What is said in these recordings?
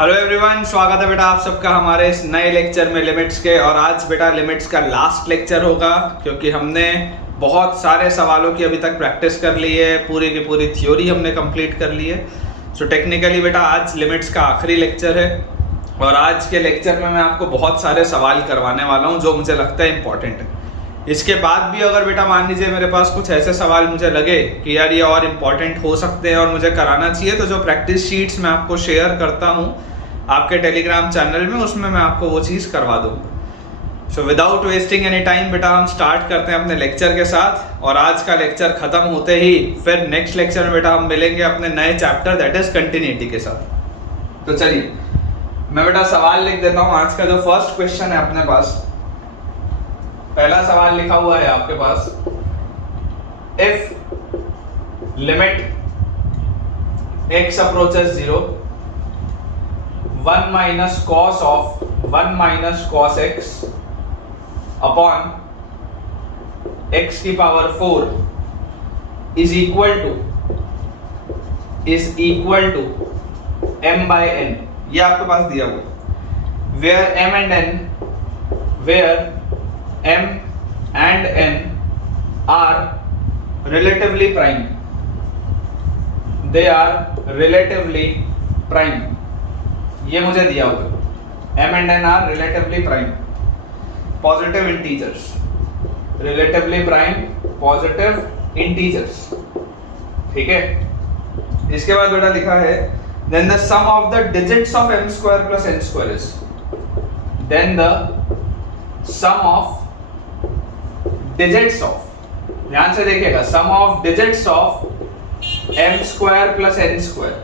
Hello everyone, स्वागत है बेटा आप सबका हमारे इस नए लेक्चर में लिमिट्स के। और आज बेटा लिमिट्स का लास्ट लेक्चर होगा क्योंकि हमने बहुत सारे सवालों की अभी तक प्रैक्टिस कर ली है, पूरी की पूरी थ्योरी हमने कंप्लीट कर ली है। सो टेक्निकली बेटा आज लिमिट्स का आखिरी लेक्चर है और आज के लेक्चर में मैं आपको बहुत सारे सवाल करवाने वाला हूँ जो मुझे लगता है इम्पॉर्टेंट है। इसके बाद भी अगर बेटा मान लीजिए मेरे पास कुछ ऐसे सवाल मुझे लगे कि यार ये और इम्पॉर्टेंट हो सकते हैं और मुझे कराना चाहिए, तो जो प्रैक्टिस शीट्स मैं आपको शेयर करता हूँ आपके टेलीग्राम चैनल में, उसमें मैं आपको वो चीज़ करवा दूँगा। So without wasting any time बेटा हम स्टार्ट करते हैं अपने लेक्चर के साथ। और आज का लेक्चर ख़त्म होते ही फिर नेक्स्ट लेक्चर में बेटा हम मिलेंगे अपने नए चैप्टर दैट इज़ कंटिन्यूटी के साथ। तो चलिए मैं बेटा सवाल लिख देता हूँ। आज का जो फर्स्ट क्वेश्चन है अपने पास, पहला सवाल लिखा हुआ है आपके पास, if limit x approaches 0 1 minus cos of 1 minus cos x upon x की power 4 is equal to m by n। ये आपके पास दिया हुआ है where m and n are relatively prime, they are relatively prime। ये मुझे दिया हुआ है m and n are relatively prime positive integers, relatively prime positive integers। ठीक है, इसके बाद बेटा लिखा है then the sum of the digits of m square plus n square is, then the sum of digits of, ध्यान से देखिएगा, sum of digits of m square plus n square,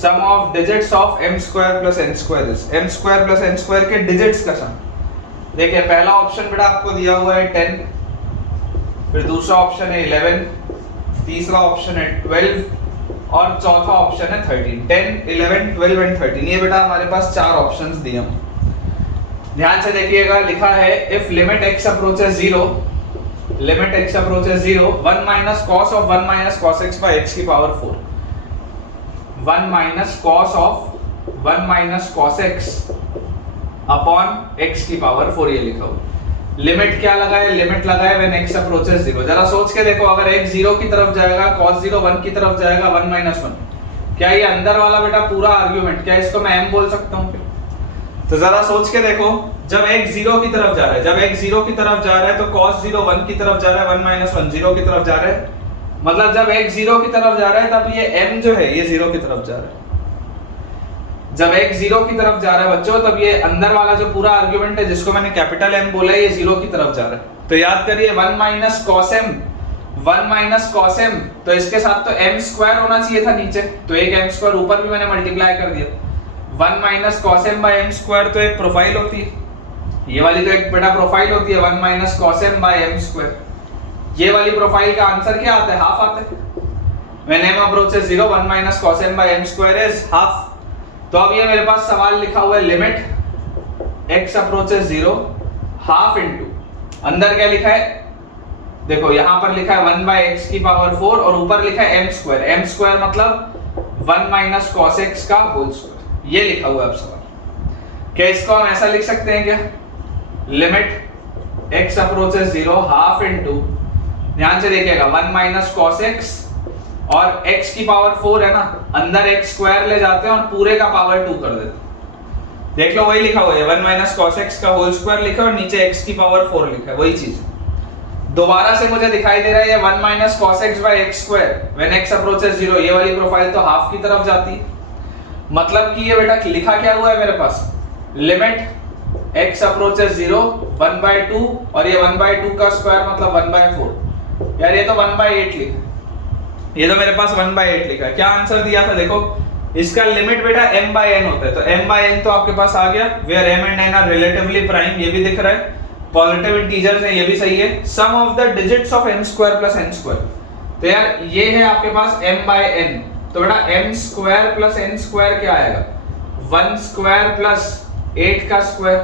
sum of digits of m square plus n square is m square plus n square के digits का sum. देखिए पहला option बेटा आपको दिया हुआ है 10, फिर दूसरा ऑप्शन है 11, तीसरा ऑप्शन है 12 और चौथा ऑप्शन है 13। 10, 11, 12 एंड 13, ये बेटा हमारे पास चार ऑप्शंस दिए हैं। ध्यान से देखिएगा, लिखा है if limit x approaches 0 1 minus cos of 1 minus cos x by x की power 4, 1 minus cos of 1 minus cos x upon x की पावर 4, ये लिखा हुआ। लिमिट क्या लगाए? लिमिट लगाए when x approaches 0। जरा सोच के देखो, अगर x 0 की तरफ जाएगा, cos 0 1 की तरफ जाएगा, 1 minus 1, क्या ये अंदर वाला बेटा पूरा आर्गुमेंट, क्या इसको मैं m बोल सकता हूँ? तो जरा सोच के देखो, जब x 0 की तरफ जा रहा है, जब x 0 की तरफ जा रहा है तो cos 0 1 की तरफ जा रहा है, 1 minus 1 0 की तरफ जा रहा है, मतलब जब x 0 की तरफ जा रहा है तब ये m जो है ये 0 की तरफ जा रहा है। जब x 0 की तरफ जा रहा है बच्चों, तब ये अंदर वाला जो पूरा आर्गुमेंट है जिसको मैंने कैपिटल M बोला है, ये 0 की तरफ जा रहा है। तो याद करिए 1 माइनस cos m, तो इसके साथ तो m स्क्वायर होना चाहिए था नीचे, तो एक m स्क्वायर ऊपर भी मैंने मल्टीप्लाई कर दिया। 1 minus cos m by m square तो एक प्रोफाइल होती है, ये वाली तो एक बेटा प्रोफाइल होती है 1 minus cos m by m square. ये वाली प्रोफाइल का आंसर क्या आता है? हाफ आता है। When m approaches 0 1 minus cos m by m square is half। तो अब ये मेरे पास सवाल लिखा हुआ है limit x approaches 0 half into, अंदर क्या लिखा है? देखो यहाँ पर लिखा है 1 by x की पावर 4 और ऊपर लिखा है m स्क्वायर मतलब 1 minus cos x का होल स्क्वायर, ये लिखा हुआ है अब सवाल। क्या इसको हम ऐसा लिख सकते हैं क्या? Limit x approaches 0 half into, ध्यान से देखिएगा 1 माइनस cos x और x की पावर 4 है ना, अंदर x स्क्वायर ले जाते हैं और पूरे का पावर 2 कर देते हैं। देख लो वही लिखा हुआ है 1 माइनस cos x का होल स्क्वायर लिखा है और नीचे x की पावर 4 लिखा है, वही चीज। दोबारा से मुझे दिखाई दे रहा है ये 1 minus cos x by x square when x approaches 0, ये वाली प्रोफाइल तो हाफ की तरफ जाती है, मतलब कि ये बेटा लिखा क्या हुआ है मेरे पास? लिमिट x अप्रोचेस 0 1 by 2 और ये 1 by 2 का स्क्वायर मतलब 1 by 4। यार ये तो 1 by 8 लिखा, ये तो मेरे पास 1 by 8 लिखा है। क्या आंसर दिया था? देखो इसका लिमिट बेटा m by n होता है, तो m by n तो आपके पास आ गया, where m and n are relatively prime, ये भी दिख रहा है, पॉजिटिव इंटीजर्स है, ये भी सही है। Sum of the digits of m square plus n square, तो यार ये है आपके पास m by n, तो बेटा m square plus n square क्या आएगा? 1 स्क्वायर प्लस 8 का स्क्वायर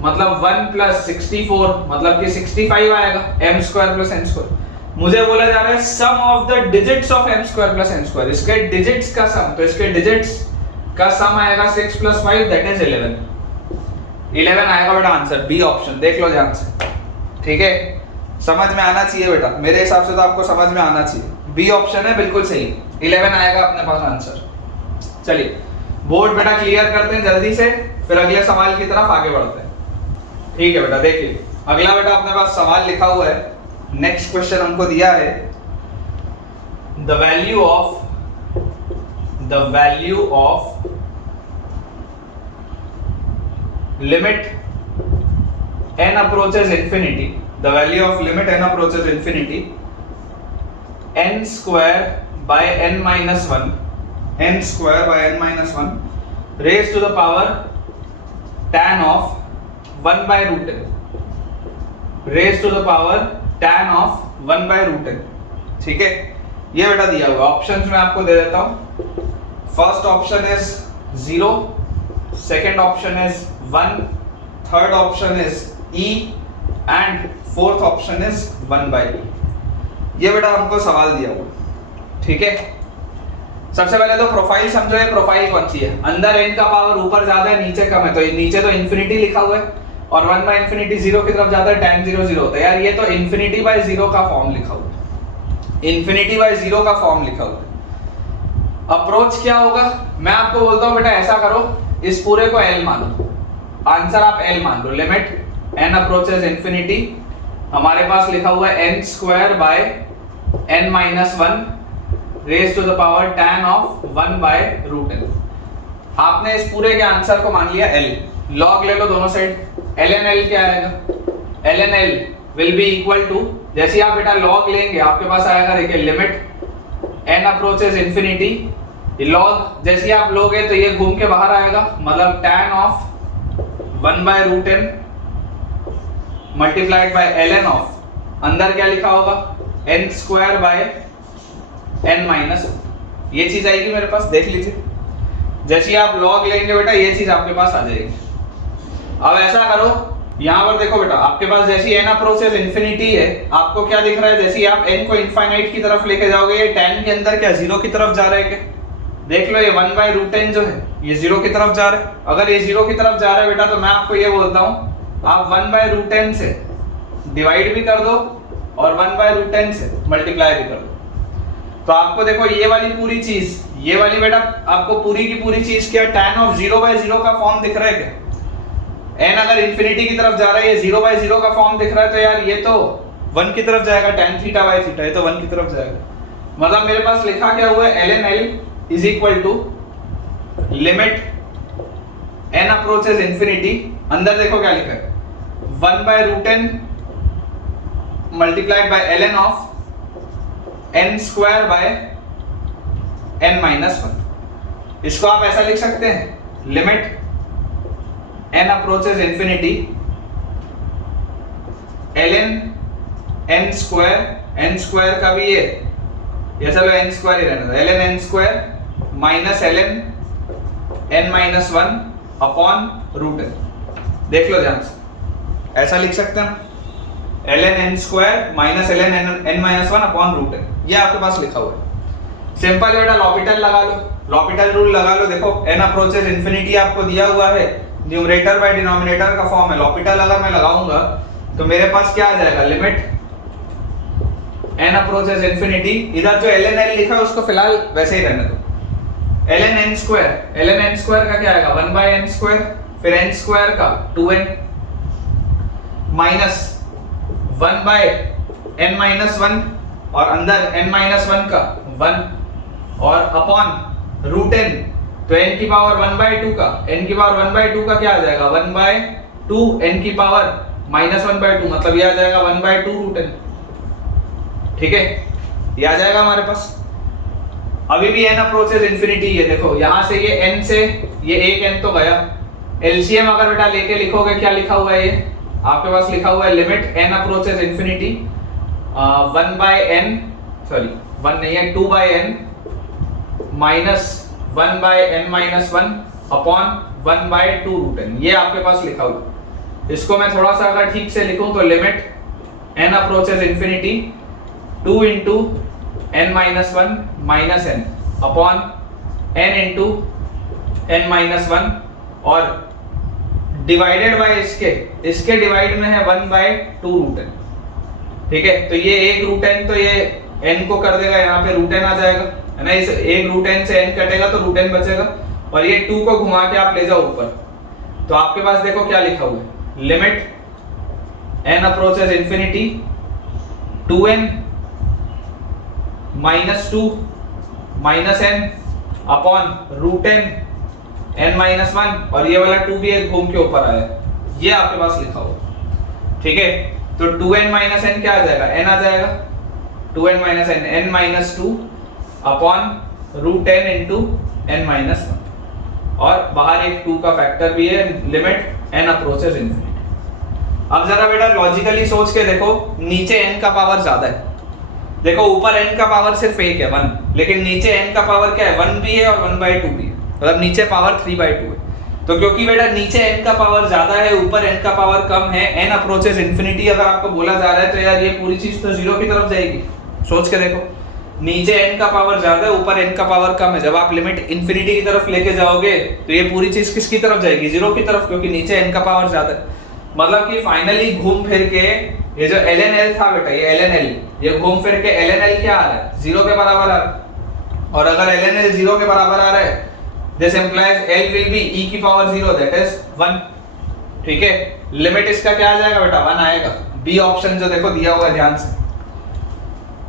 मतलब 1 प्लस 64 मतलब कि 65 आएगा, m square plus n square. मुझे बोला जा रहा है sum of the digits of m square plus n square, इसके डिजिट्स का सम, तो इसके डिजिट्स का सम आएगा 6 + 5 दैट इज 11। 11 आएगा बेटा आंसर, बी ऑप्शन। देख लो ध्यान से, ठीक है, समझ में आना चाहिए बेटा, मेरे हिसाब से तो आपको समझ में आना चाहिए। बी ऑप्शन है बिल्कुल सही, 11 आएगा अपने पास आंसर। चलिए बोर्ड बेटा क्लियर करते हैं जल्दी से, फिर अगले सवाल की तरफ आगे बढ़ते हैं। ठीक है बेटा, देखिए अगला बेटा अपने पास सवाल लिखा हुआ है, नेक्स्ट क्वेश्चन हमको दिया है, the value of limit n approaches infinity, the value of limit n approaches infinity, n square by n minus 1, n square by n minus 1 raised to the power tan of 1 by root n, raised to the power tan of 1 by root n। ठीक है, ये बेटा दिया हुआ, options में आपको दे देता हूं। First option is 0, second option is 1, third option is E and fourth option is 1 by E। ये बेटा हमको सवाल दिया हुआ, ठीक है। सबसे पहले तो प्रोफाइल समझो, ये प्रोफाइल कौन सी है, अंदर n का पावर ऊपर ज्यादा है नीचे कम है, तो नीचे तो इन्फिनिटी लिखा हुआ है और 1 by infinity 0 की तरफ जाता है, tan 0 0 होता है। यार ये तो इन्फिनिटी बाय 0 का फॉर्म लिखा हुआ है, इन्फिनिटी बाय 0 का फॉर्म लिखा हुआ है। अप्रोच क्या होगा, मैं आपको बोलता हूं बेटा ऐसा करो, इस पूरे को L मान लो, आंसर आप L मान लो, लिमिट n approaches infinity, हमारे पास लिखा हुआ है n square by n minus 1 raised to the power tan of 1 by root n। आपने इस पूरे के आंसर को मान लिया L, log ले लो दोनों साइड, ln L क्या आएगा, ln L will be equal to, जैसे आप बेटा log लेंगे आपके पास आएगा, देखिए limit n approaches infinity, log जैसे आप लोगे तो ये घूम के बाहर आएगा, मतलब tan of 1 by root n multiplied by ln of, अंदर क्या लिखा होगा, n square by n minus, ये चीज आएगी मेरे पास, देख लीजिए। जैसे ही आप log लेंगे बेटा ये चीज आपके पास आ जाएगी। अब ऐसा करो, यहाँ पर देखो बेटा आपके पास जैसी n अप्रोचेस इन्फिनिटी है, आपको क्या दिख रहा है, जैसे आप n को इनफाइनाइट की तरफ लेके जाओगे, ये tan के अंदर क्या 0 की तरफ जा रहा है क्या, देख लो ये 1 by root n जो है ये 0 की तरफ जा रहा है। अगर ये 0 की तरफ जा रहा है बेटा, तो मैं आपको ये बोलता हूँ आप 1 by root n से डिवाइड भी कर दो और 1 by root n से मल्टीप्लाई भी कर दो, तो आपको देखो ये वाली पूरी चीज, ये वाली बेटा आपको पूरी की पूरी चीज क्या, tan of 0 by 0 का फॉर्म दिख रहा है क्या, n अगर इंफिनिटी की तरफ जा रहा है, ये 0 by 0 का फॉर्म दिख रहा है, तो यार ये तो 1 की तरफ जाएगा, tan थीटा बाय थीटा, ये तो 1 की तरफ जाएगा। मतलब मेरे पास लिखा क्या हुआ है, ln L is equal to limit n approaches infinity, अंदर देखो क्या लिखा है, 1 by root n multiplied by ln of n square by n minus 1। इसको आप ऐसा लिख सकते हैं, limit n approaches infinity ln n square का भी ये चलो n square ही रहने दो, ln n square minus ln n minus 1 upon root n। देख लो ध्यान से, ऐसा लिख सकते हैं ln n square minus ln n minus 1 upon root n, ये आपके पास लिखा हुआ है। सिंपल बेटा लॉपिटल लगा लो, लॉपिटल रूल लगा लो, देखो n अप्रोचेस इंफिनिटी आपको दिया हुआ है, न्यूमरेटर बाय डिनोमिनेटर का फॉर्म है, लॉपिटल अगर मैं लगाऊंगा तो मेरे पास क्या आ जाएगा, लिमिट n अप्रोचेस इंफिनिटी, इधर जो ln n लिखा है उसको फिलहाल वैसे ही रहने दो, ln n स्क्वायर का क्या आएगा, 1 by n स्क्वायर, फिर n स्क्वायर का 2n minus 1 by n minus 1 और अंदर n माइनस 1 का 1 और अपॉन रूट n, तो n की पावर 1 by 2 का, n की पावर 1 by 2 का क्या आ जाएगा, 1 by 2 n की पावर माइनस 1 by 2, मतलब ये आ जाएगा 1 by 2 रूट n। ठीक है, ये आ जाएगा हमारे पास। अभी भी n अप्रोचेस इंफिनिटी है, देखो यहां से ये n से ये एक n तो गया, एलसीएम अगर बेटा लेके लिखोगे क्या लिखा हुआ है, ये आपके पास लिखा हुआ है limit n approaches infinity 1 by n, sorry 1 नहीं है 2 by n minus 1 by n minus 1 upon 1 by 2 root n, ये आपके पास लिखा हुआ। इसको मैं थोड़ा सा अगर ठीक से लिखूं तो limit n approaches infinity 2 into n minus 1 minus n upon n into n minus 1 और डिवाइडेड बाय इसके डिवाइड में है 1/2 रूट n। ठीक है, तो ये एक रूट n, तो ये n को कर देगा, यहाँ पे रूट n आ जाएगा, है ना। इस एक रूट n से n कटेगा तो रूट n बचेगा, और ये 2 को घुमा के आप ले जाओ ऊपर, तो आपके पास देखो क्या लिखा हुआ है, limit n approaches infinity 2n minus 2 minus n upon root n minus 1, और ये वाला 2 भी एक घूम के ऊपर आया, ये आपके पास लिखा हुआ। ठीक है, तो 2n माइनस n क्या आ जाएगा, n आ जाएगा, 2n minus n minus 2 upon root n into n minus 1, और बाहर एक 2 का फैक्टर भी है, लिमिट n अप्रोचेस इंफिनिटी। अब जरा बेटा लॉजिकली सोच के देखो, नीचे n का पावर ज्यादा है, देखो ऊपर n का पावर सिर्फ एक है 1, लेकिन नीचे n का पावर क्या है, 1 भी है और 1/2 भी है, मतलब नीचे पावर 3/2 है। तो क्योंकि बेटा नीचे n का पावर ज्यादा है, ऊपर n का पावर कम है, n अप्रोचेस इंफिनिटी अगर आपको बोला जा रहा है, तो यार ये पूरी चीज तो जीरो की तरफ जाएगी। सोच के देखो, नीचे n का पावर ज्यादा है, ऊपर n का पावर कम है, जब आप लिमिट इंफिनिटी की तरफ लेके जाओगे तो ये पूरी चीज किसकी तरफ जाएगी, जीरो की तरफ, क्योंकि नीचे n का पावर ज्यादा है। मतलब कि फाइनली घूम फिर के ये जो ln l था बेटा, ये ln l, ये घूम फिर के ln l क्या आ रहा है, जीरो के बराबर आ रहा है, और अगर ln l जीरो के बराबर आ रहा है, this implies l will be e की पावर 0, दैट इज 1। ठीक है, लिमिट इसका क्या आ जाएगा बेटा, 1 आएगा। बी ऑप्शन जो देखो दिया हुआ है ध्यान से,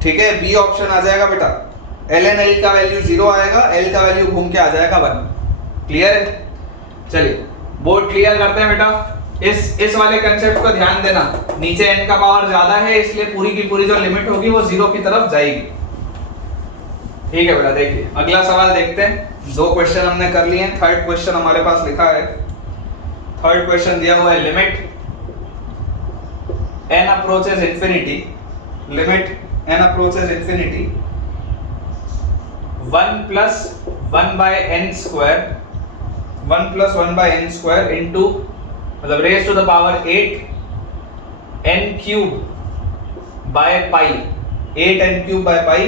ठीक है, बी ऑप्शन आ जाएगा बेटा, ln l का वैल्यू 0 आएगा, l का वैल्यू घूम के आ जाएगा 1। क्लियर है? चलिए बोर्ड क्लियर करते हैं बेटा। इस वाले कंसेप्ट को ध्यान देना, नीचे n का पावर ज्यादा है, इसलिए पूरी की पूरी जो लिमिट होगी वो 0 की तरफ जाएगी। ठीक है बेटा, देखिए अगला सवाल देखते हैं। 2 क्वेश्चन हमने कर लिए हैं, थर्ड क्वेश्चन हमारे पास लिखा है। थर्ड क्वेश्चन दिया हुआ है, limit n approaches infinity, limit n approaches infinity 1 plus 1 by n square, 1 plus 1 by n square into मतलब raise to the power 8 n cube by pi, 8 n cube by pi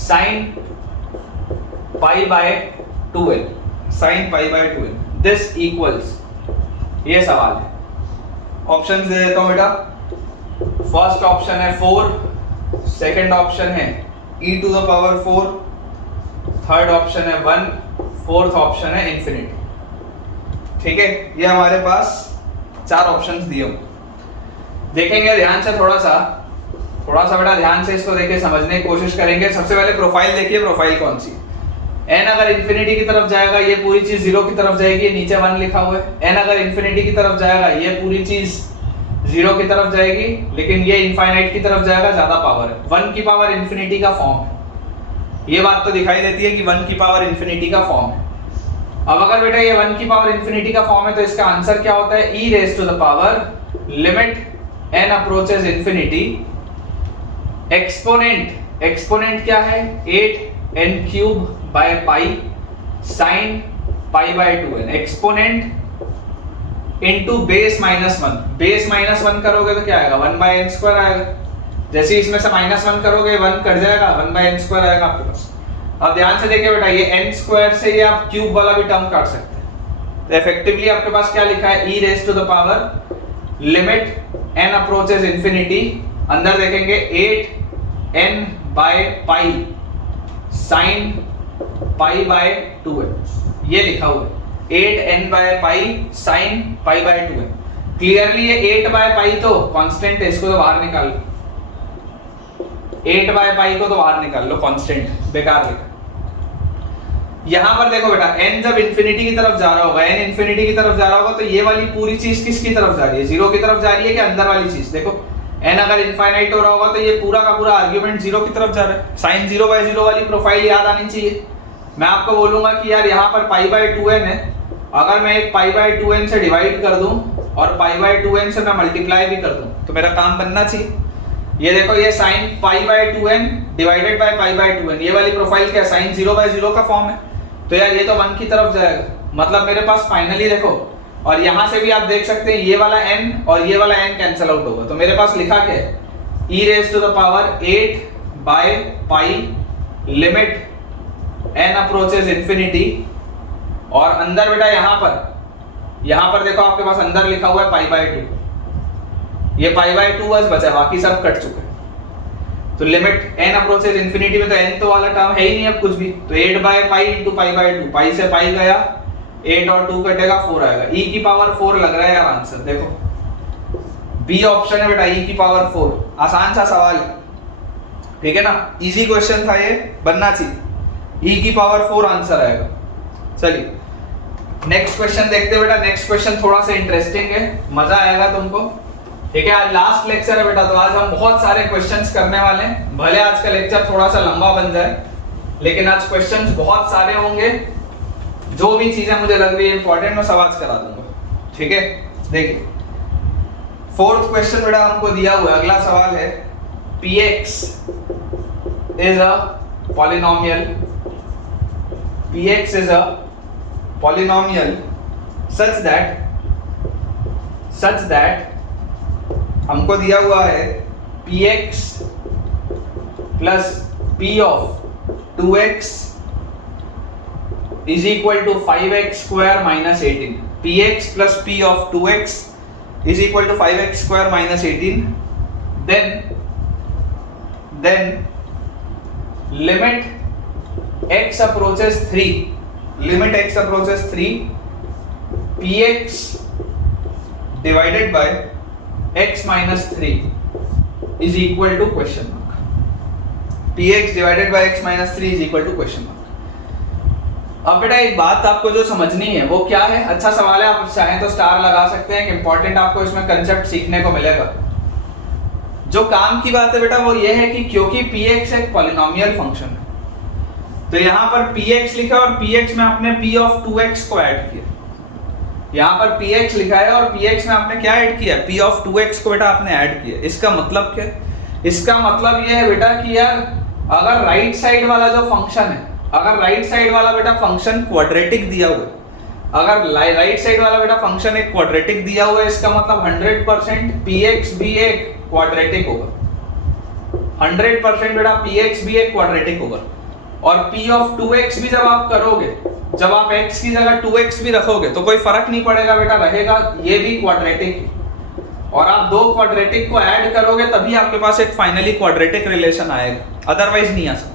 sine pi by 2n, sine pi by 2n, this equals, ये सवाल है। Option दे देता हूं बेटा। First option है 4, second option है e to the power 4, third option है 1, fourth option है इंफिनिटी। ठीक है, ये हमारे पास 4 ऑप्शंस दिए हुए। देखेंगे ध्यान से, थोड़ा सा बेटा ध्यान से इसको देखिए, समझने की कोशिश करेंगे। सबसे पहले प्रोफाइल देखिए, प्रोफाइल कौन सी, n अगर इंफिनिटी की तरफ जाएगा ये पूरी चीज 0 की तरफ जाएगी, नीचे 1 लिखा हुआ है। n अगर इंफिनिटी की तरफ जाएगा ये पूरी चीज 0 की तरफ जाएगी, लेकिन ये इनफाइनाइट की तरफ जाएगा, ज्यादा पावर है, 1 की पावर इंफिनिटी का फॉर्म है। ये बात तो दिखाई देती है कि 1 की पावर इंफिनिटी का फॉर्म है। अब अगर बेटा ये 1 की पावर इंफिनिटी का फॉर्म है, तो इसका आंसर क्या होता है, e raise to the power limit n approaches infinity, exponent क्या है, 8 n cube by pi sine pi by 2n, exponent into base minus 1, base minus 1 करोगे तो क्या आएगा, 1 बाय n स्क्वायर आएगा। जैसे ही इसमें से माइनस 1 करोगे 1 कट जाएगा, 1 बाय n स्क्वायर आएगा आपके पास। अब ध्यान से देखिए बेटा, ये n स्क्वायर से ये आप क्यूब वाला भी टर्म काट सकते हैं, तो इफेक्टिवली आपके पास क्या लिखा है, e raise to the power limit n approaches infinity, अंदर देखेंगे 8 n by pi sine pi by 2n, ये लिखा हुआ है 8 n by pi sine pi by 2n। Clearly ये 8 बाय पाई तो कांस्टेंट है, इसको तो बाहर निकाल लो, 8 बाय पाई को तो बाहर निकाल लो, कांस्टेंट बेकार लिखा। यहां पर देखो बेटा, n जब इंफिनिटी की तरफ जा रहा होगा, n इंफिनिटी की तरफ जा रहा होगा, तो ये वाली पूरी चीज किसकी तरफ जा रही है, 0 की तरफ जा रही है, कि अंदर वाली चीज। देखो n अगर इनफाइनाइट हो रहा होगा तो ये पूरा का पूरा आर्गुमेंट 0 की तरफ जा रहा है। साइन 0 बाय 0 वाली प्रोफाइल याद आनी चाहिए। मैं आपको बोलूंगा कि यार यहाँ पर पाई बाय 2n है, अगर मैं एक पाई बाय 2n से डिवाइड कर दूं और पाई बाय 2n से मैं मल्टीप्लाई भी कर दूं, तो मेरा काम बनना चाहिए। ये देखो, ये sign pi by 2n divided by pi by 2n, ये वाली प्रोफाइल क्या है, साइन 0 बाय 0 का फॉर्म है, तो यार ये तो 1 की तरफ जाएगा। मतलब मेरे पास फाइनली देखो, और यहां से भी आप देख सकते हैं ये वाला n और ये वाला n कैंसिल आउट होगा, तो मेरे पास लिखा क्या है, e raise to the power 8 by pi limit n approaches infinity और अंदर बेटा यहाँ पर देखो आपके पास अंदर लिखा हुआ है π/2, ये π/2 बस बचा, बाकी सब कट चुके हैं। तो लिमिट n अप्रोचेस इंफिनिटी में तो n तो वाला टर्म है ही नहीं अब कुछ भी, तो 8/π इंटू π/2, पाई से पाई गया, 8 और 2 कटेगा 4 आएगा, e की पावर 4 लग रहा है यार आंसर। देखो बी ऑप्शन है बेटा, e की पावर 4, आसान सा सवाल है, ठीक है ना, इजी क्वेश्चन था ये, बनना चाहिए, e की पावर 4 आंसर आएगा। चलिए नेक्स्ट क्वेश्चन देखते हैं बेटा। नेक्स्ट क्वेश्चन थोड़ा सा इंटरेस्टिंग है, मजा आएगा तुमको, ठीक है। आज लास्ट लेक्चर है बेटा, तो आज हम बहुत सारे क्वेश्चंस करने वाले हैं। भले आज का लेक्चर थोड़ा सा लंबा बन जाए, लेकिन आज क्वेश्चंस बहुत सारे होंगे। जो भी चीजें मुझे लग रही है इंपॉर्टेंट, मैं सब आज करा दूंगा, ठीक है। देखिए फोर्थ क्वेश्चन बेटा हमको दिया हुआ है, अगला सवाल है, px is a polynomial, px is a polynomial such that हमको दिया हुआ है px plus p of 2x is equal to 5x square minus 18. px plus p of 2x is equal to 5x square minus 18. Then limit x approaches 3, px divided by x minus 3 is equal to question mark. px divided by x minus 3 is equal to question mark. अब बेटा एक बात आपको जो समझनी है वो क्या है, अच्छा सवाल है, आप चाहें तो स्टार लगा सकते हैं, इंपॉर्टेंट आपको इसमें कंसेप्ट सीखने को मिलेगा। जो काम की बात है बेटा वो ये है कि क्योंकि px एक पॉलिनोमियल फंक्शन है, तो यहाँ पर px लिखा और px में आपने p of 2x को ऐड किया, यहाँ पर px लिखा है और px में आपने क्या ऐड किया, p of 2x को बेटा आपने ऐड किया। इसका मतलब क्या है, इसका मतलब ये है बेटा कि यार अगर राइट साइड वाला जो फंक्शन है, अगर राइट साइड वाला बेटा फंक्शन क्वाड्रेटिक दिया हुआ है, अगर राइट साइड वाला बेटा फंक्शन एक क्वाड्रेटिक दिया हुआ है, इसका मतलब 100% px भी एक क्वाड्रेटिक होगा, 100% बेटा px भी एक क्वाड्रेटिक होगा। और p of 2x भी जब आप करोगे, जब आप x की जगह 2x भी रखोगे तो कोई फर्क नहीं पड़ेगा बेटा, रहेगा ये भी क्वाड्रेटिक। और आप दो क्वाड्रेटिक को ऐड करोगे तभी आपके पास एक फाइनली क्वाड्रेटिक रिलेशन आएगा, अदरवाइज नहीं आ सकता।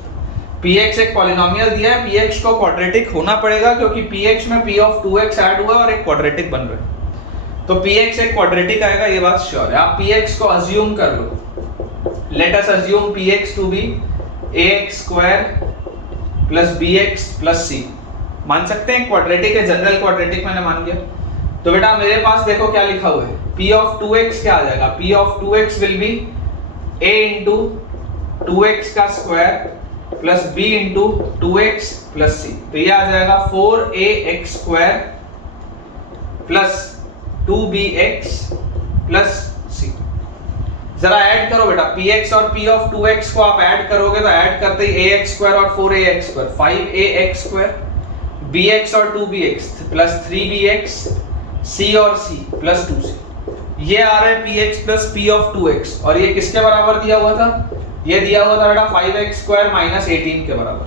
px एक पॉलिनोमियल दिया है, px को क्वाड्रेटिक होना पड़ेगा क्योंकि px में p of 2x ऐड हुआ और एक क्वाड्रेटिक बन रहा है, तो px एक क्वाड्रेटिक आएगा, ये बात श्योर है। आप px को अज्यूम कर लो, let us assume px to be ax square plus bx plus c, मान सकते हैं क्वाड्रेटिक है, जनरल क्वाड्रेटिक मैंने मान लिया। तो बेटा मेरे पास देखो क्या लिखा हुआ है, p of 2x क्या आ जाएगा, p of 2x will be a into 2x का square plus b into 2x plus c, तो ये आ जाएगा 4ax square plus 2bx plus c। जरा ऐड करो बेटा, px और p of 2x को आप ऐड करोगे तो ऐड करते ही ax स्क्वायर और 4ax square 5ax square, bx और 2bx प्लस 3bx, c और c प्लस 2c, ये आ रहा है px plus p of 2x। और ये किसके बराबर दिया हुआ था, ये दिया हुआ था बेटा 5x स्क्वायर माइनस 18 के बराबर।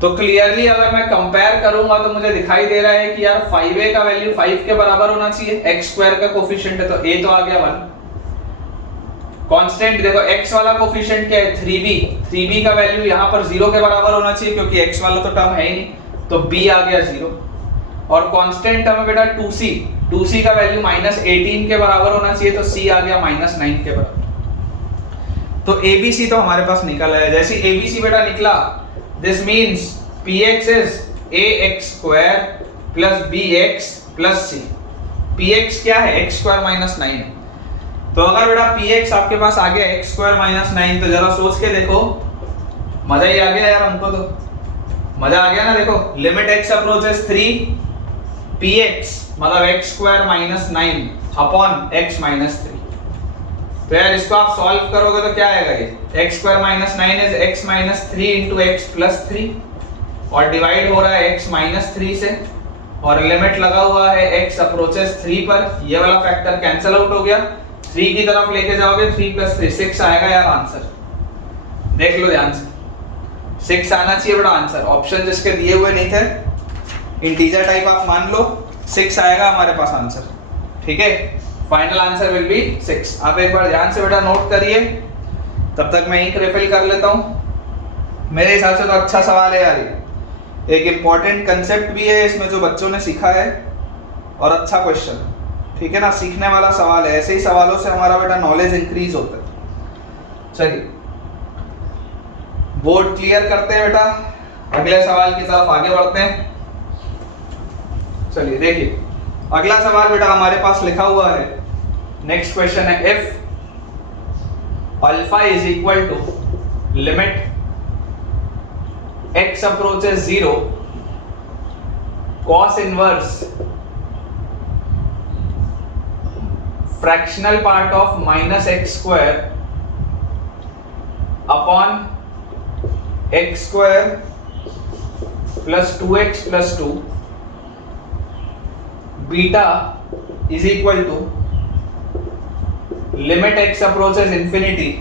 तो क्लियरली अगर मैं कंपेयर करूंगा तो मुझे दिखाई दे रहा है कि यार 5a का वैल्यू 5 के बराबर होना चाहिए, x स्क्वायर का कोफिशिएंट है तो a तो आ गया 1। कांस्टेंट देखो x वाला कोफिशिएंट क्या है 3b का वैल्यू यहाँ पर 0 के बराबर होना चाहिए क्योंकि x वाला तो टर्म है ही नहीं, तो b आ गया 0। और कांस्टेंट टर्म है बेटा 2c का वैल्यू माइनस 18 के बराबर होना चाहिए, तो c आ गया माइनस 9 के बराबर। तो ABC तो हमारे पास निकल आया। जैसे ABC बेटा निकला, this means px is ax square plus bx plus c। px क्या है, x स्क्वायर माइनस 9 है। तो अगर बेटा px आपके पास आ गया x स्क्वायर माइनस 9, तो जरा सोच के देखो, मजा ही आ गया यार, हमको तो मजा आ गया ना। देखो लिमिट x अप्रोचेस 3, px मतलब x square minus 9 upon x minus 3। तो यार इसको आप सॉल्व करोगे तो क्या आएगा, ये x square minus 9 is x minus 3 into x plus 3 और डिवाइड हो रहा है x माइनस 3 से, और लिमिट लगा हुआ है x अप्रोचेस 3 पर, ये वाला फैक्टर कैंसिल आउट हो गया, 3 की तरफ लेके जाओगे 3 प्लस 3 6 आएगा यार आंसर। देख लो ध्यान से, 6 आना चाहिए बेटा आंसर। ऑप्शन जिसके दिए हुए नहीं थे इंटीजर टाइप आप मान लो, 6 आएगा हमारे पास आंसर। ठीक है, फाइनल आंसर विल बी 6। आप एक बार ध्यान से बेटा नोट करिए, तब तक मैं इंक रिफिल कर लेता हूँ। मेरे हिसाब से तो अच्छा सवाल है यार, एक इम्पॉर्टेंट कंसेप्ट भी है इसमें जो बच्चों ने सीखा है, और अच्छा क्वेश्चन, ठीक है ना, सीखने वाला सवाल है। ऐसे ही सवालों से हमारा बेटा नॉलेज इंक्रीज होता है। चलिए बोर्ड क्लियर करते हैं बेटा, अगले सवाल की तरफ आगे बढ़ते हैं। चलिए देखिए, अगला सवाल बेटा हमारे पास लिखा हुआ है, नेक्स्ट क्वेश्चन है, if alpha is equal to limit x approaches 0 cos inverse fractional part of minus x square upon x square plus 2x plus 2 beta is equal to limit x approaches infinity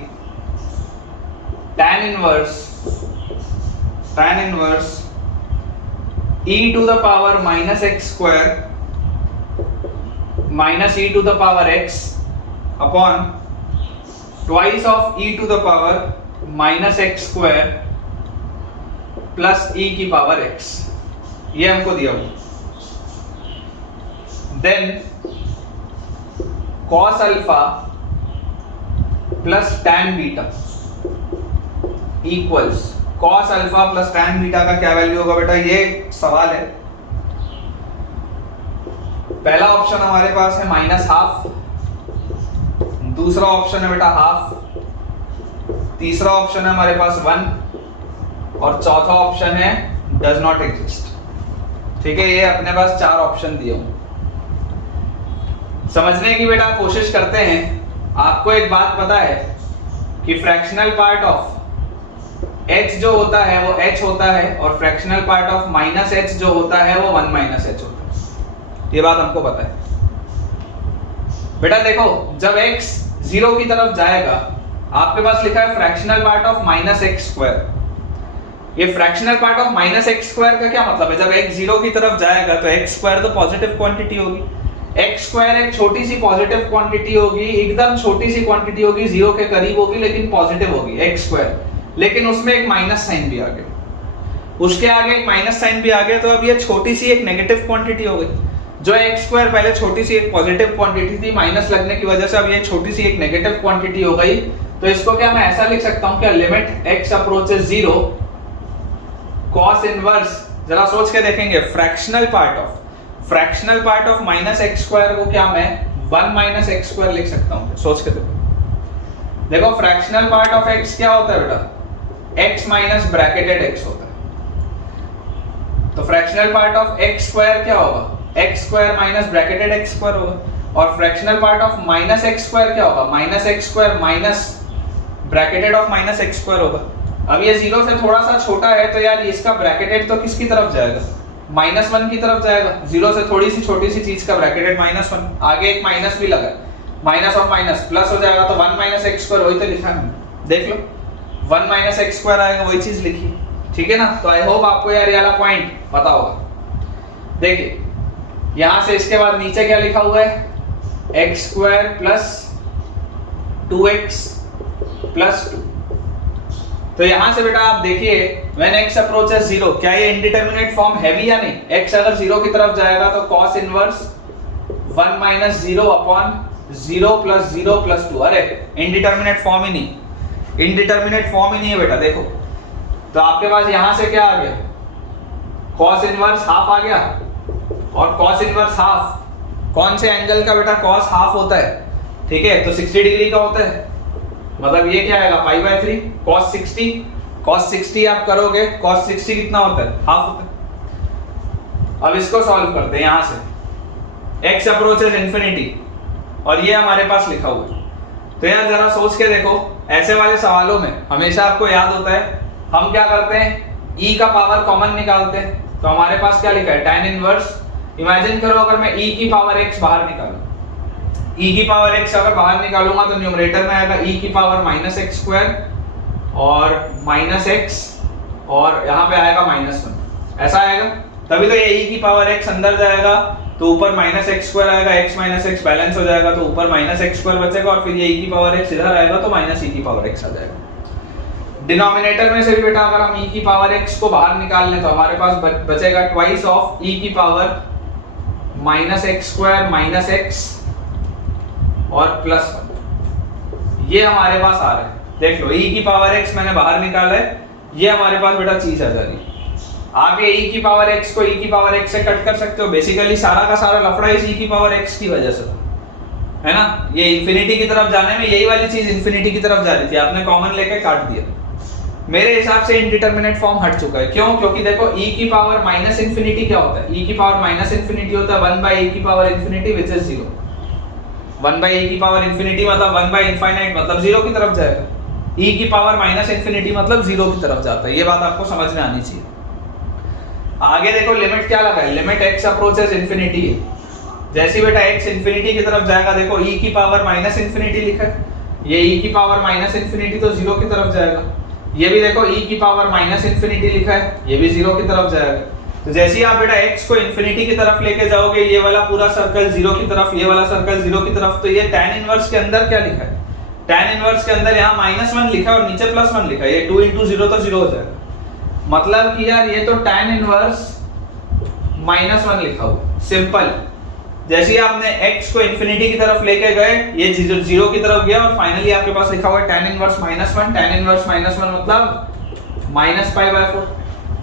tan inverse e to the power minus x square minus e to the power x upon twice of e to the power minus x square plus e की power x, ये हमको दिया हुआ। Then cos alpha plus tan beta equals cos alpha plus tan beta का क्या value होगा बेटा, ये सवाल है। पहला ऑप्शन हमारे पास है -½ दूसरा ऑप्शन है बेटा ½ तीसरा ऑप्शन है हमारे पास 1 और चौथा ऑप्शन है डज नॉट एग्जिस्ट। ठीक है, ये अपने पास 4 ऑप्शन दिए हूं। समझने की बेटा कोशिश करते हैं। आपको एक बात पता है कि फ्रैक्शनल पार्ट ऑफ h जो होता है वो h होता है, और फ्रैक्शनल पार्ट ऑफ -h जो होता है वो 1 - h होता है। ये बात हमको पता है। बेटा देखो, जब x 0 की तरफ जाएगा, आपके पास लिखा है फ्रैक्शनल पार्ट ऑफ -x²। ये फ्रैक्शनल पार्ट ऑफ -x² का क्या मतलब है? जब x 0 की तरफ जाएगा तो x² तो पॉजिटिव क्वांटिटी होगी, x² एक छोटी सी पॉजिटिव क्वांटिटी होगी, एकदम छोटी सी क्वांटिटी होगी, 0 के करीब होगी लेकिन पॉजिटिव होगी x², लेकिन उसमें एक माइनस साइन भी आ गया, उसके आगे एक माइनस साइन भी आ गया, तो अब ये छोटी सी एक नेगेटिव क्वांटिटी हो गई। जो x² पहले छोटी सी एक पॉजिटिव क्वांटिटी थी, माइनस लगने की वजह से अब ये छोटी सी एक नेगेटिव क्वांटिटी हो गई। तो इसको क्या मैं ऐसा लिख सकता हूं क्या, limit x approaches 0 cos inverse, जरा सोच के देखेंगे, फ्रैक्शनल पार्ट ऑफ -x² को क्या मैं 1 - x² लिख सकता हूं? सोच के देखो फ्रैक्शनल पार्ट ऑफ x क्या होता है बेटा, x माइनस ब्रैकेटेड x होता है। तो फ्रैक्शनल पार्ट ऑफ x² क्या होगा, x² माइनस ब्रैकेटेड x² होगा, और फ्रैक्शनल पार्ट ऑफ -x² क्या होगा, -x² minus bracketed of -x² होगा। अब ये 0 से थोड़ा सा छोटा है, तो यार इसका ब्रैकेटेड तो किसकी तरफ जाएगा, -1 की तरफ जाएगा। 0 से थोड़ी सी छोटी सी चीज का ब्रैकेटेड -1, आगे एक माइनस भी लगा, माइनस ऑफ माइनस प्लस हो जाएगा, तो 1 - x², वही तो लिखा है, देख लो 1 - x² आएगा, वही चीज लिखी, ठीक है ना। तो आई होप आपको यार ये वाला पॉइंट पता होगा। देखिए यहां से इसके बाद नीचे क्या लिखा हुआ है, x² प्लस 2x प्लस 2। तो यहां से बेटा आप देखिए, व्हेन x अप्रोचेस 0, क्या ये इंडिटरमिनेट फॉर्म है भी या नहीं? x अगर 0 की तरफ जाएगा तो cos इनवर्स 1 - 0 अपॉन 0 + 0 + 2। अरे इंडिटरमिनेट फॉर्म ही नहीं है बेटा। देखो तो आपके पास यहां से क्या आ गया, cos इनवर्स ½ आ गया, और cos इनवर्स ½ कौन से एंगल का बेटा, cos ½ होता है, ठीक है, तो 60 डिग्री का होता है, मतलब ये क्या आएगा π/3 cos 60 आप करोगे, cos 60 कितना होता है, ½ होता है। अब इसको सॉल्व करते हैं, यहां से x अप्रोचेस इंफिनिटी, और ये हमारे पास लिखा हुआ है। तो यार जरा सोच के देखो, ऐसे वाले सवालों में हमेशा आपको याद होता है, हम क्या करते हैं, e का पावर कॉमन निकालते हैं। तो हमारे पास क्या लिखा है, tan इनवर्स, इमेजिन करो अगर मैं e की पावर x बाहर निकालूं, e की पावर x अगर बाहर निकालूंगा तो न्यूमरेटर में आएगा e की पावर -x² और -x, और यहाँ पे आएगा -1, ऐसा आएगा। तभी तो ये e की पावर x अंदर जाएगा तो ऊपर माइनस एक्स स्क्वायर आएगा, x माइनस एक्स बैलेंस हो जाएगा तो ऊपर माइनस एक्स स्क्वायर बचेगा और फिर ये e की पावर x इधर आएगा तो माइनस e की पावर x आ जाएगा। डिनोमिनेटर में से भी बेटा अगर हम e की पावर x को बाहर निकाल लें तो हमारे पास बचेगा ट्वाइस ऑफ e की power minus x square minus x और प्लस 1। ये हमारे पास आ रहा है, देख लो e की पावर x मैंने बाहर निकाला है, ये हमारे पास बेटा चीज आ जा रही है। आप ये e की पावर x को e की पावर x से कट कर सकते हो, बेसिकली सारा का सारा लफड़ा इस e की पावर x की वजह से है ना। ये इंफिनिटी की तरफ जाने में यही वाली चीज इंफिनिटी की तरफ जा रही थी, आपने कॉमन लेके काट दिया। मेरे हिसाब से इंडिटरमिनेट फॉर्म हट चुका है, क्यों? क्योंकि देखो e की पावर माइनस इंफिनिटी क्या होता है? e की पावर माइनस इंफिनिटी होता है 1 बाय e की power infinity which is 0। 1 by e की पावर इंफिनिटी मतलब 1 बाय इनफाइनाइट मतलब 0 की तरफ जाएगा। e की पावर माइनस इंफिनिटी मतलब 0 की तरफ जाता है। ये बात आपको समझ में आनी चाहिए। आगे देखो लिमिट क्या लगा है, लिमिट x अप्रोचेस इंफिनिटी है। जैसे बेटा x इंफिनिटी की तरफ जाएगा, देखो e की पावर माइनस इंफिनिटी लिखा है, ये e की पावर माइनस इंफिनिटी तो 0 की तरफ जाएगा। ये भी देखो e की पावर माइनस इंफिनिटी लिखा है, ये भी 0 की तरफ जाएगा। तो जैसे ही आप बेटा x को इंफिनिटी की तरफ लेके जाओगे, ये वाला पूरा सर्कल 0 की तरफ, ये वाला सर्कल 0 की तरफ, तो ये tan इनवर्स के अंदर क्या लिखा है? tan इनवर्स के अंदर यहाँ -1 लिखा है और नीचे +1 लिखा है, ये 2 × 0 तो 0 हो जाएगा। मतलब कि यार ये तो tan इनवर्स -1 लिखा हुआ, सिंपल। जैसे ही आपने x को इंफिनिटी की तरफ लेके गए, ये 0 की तरफ गया और फाइनली आपके पास लिखा हुआ है tan इनवर्स -1। tan इनवर्स -1 मतलब -π/4।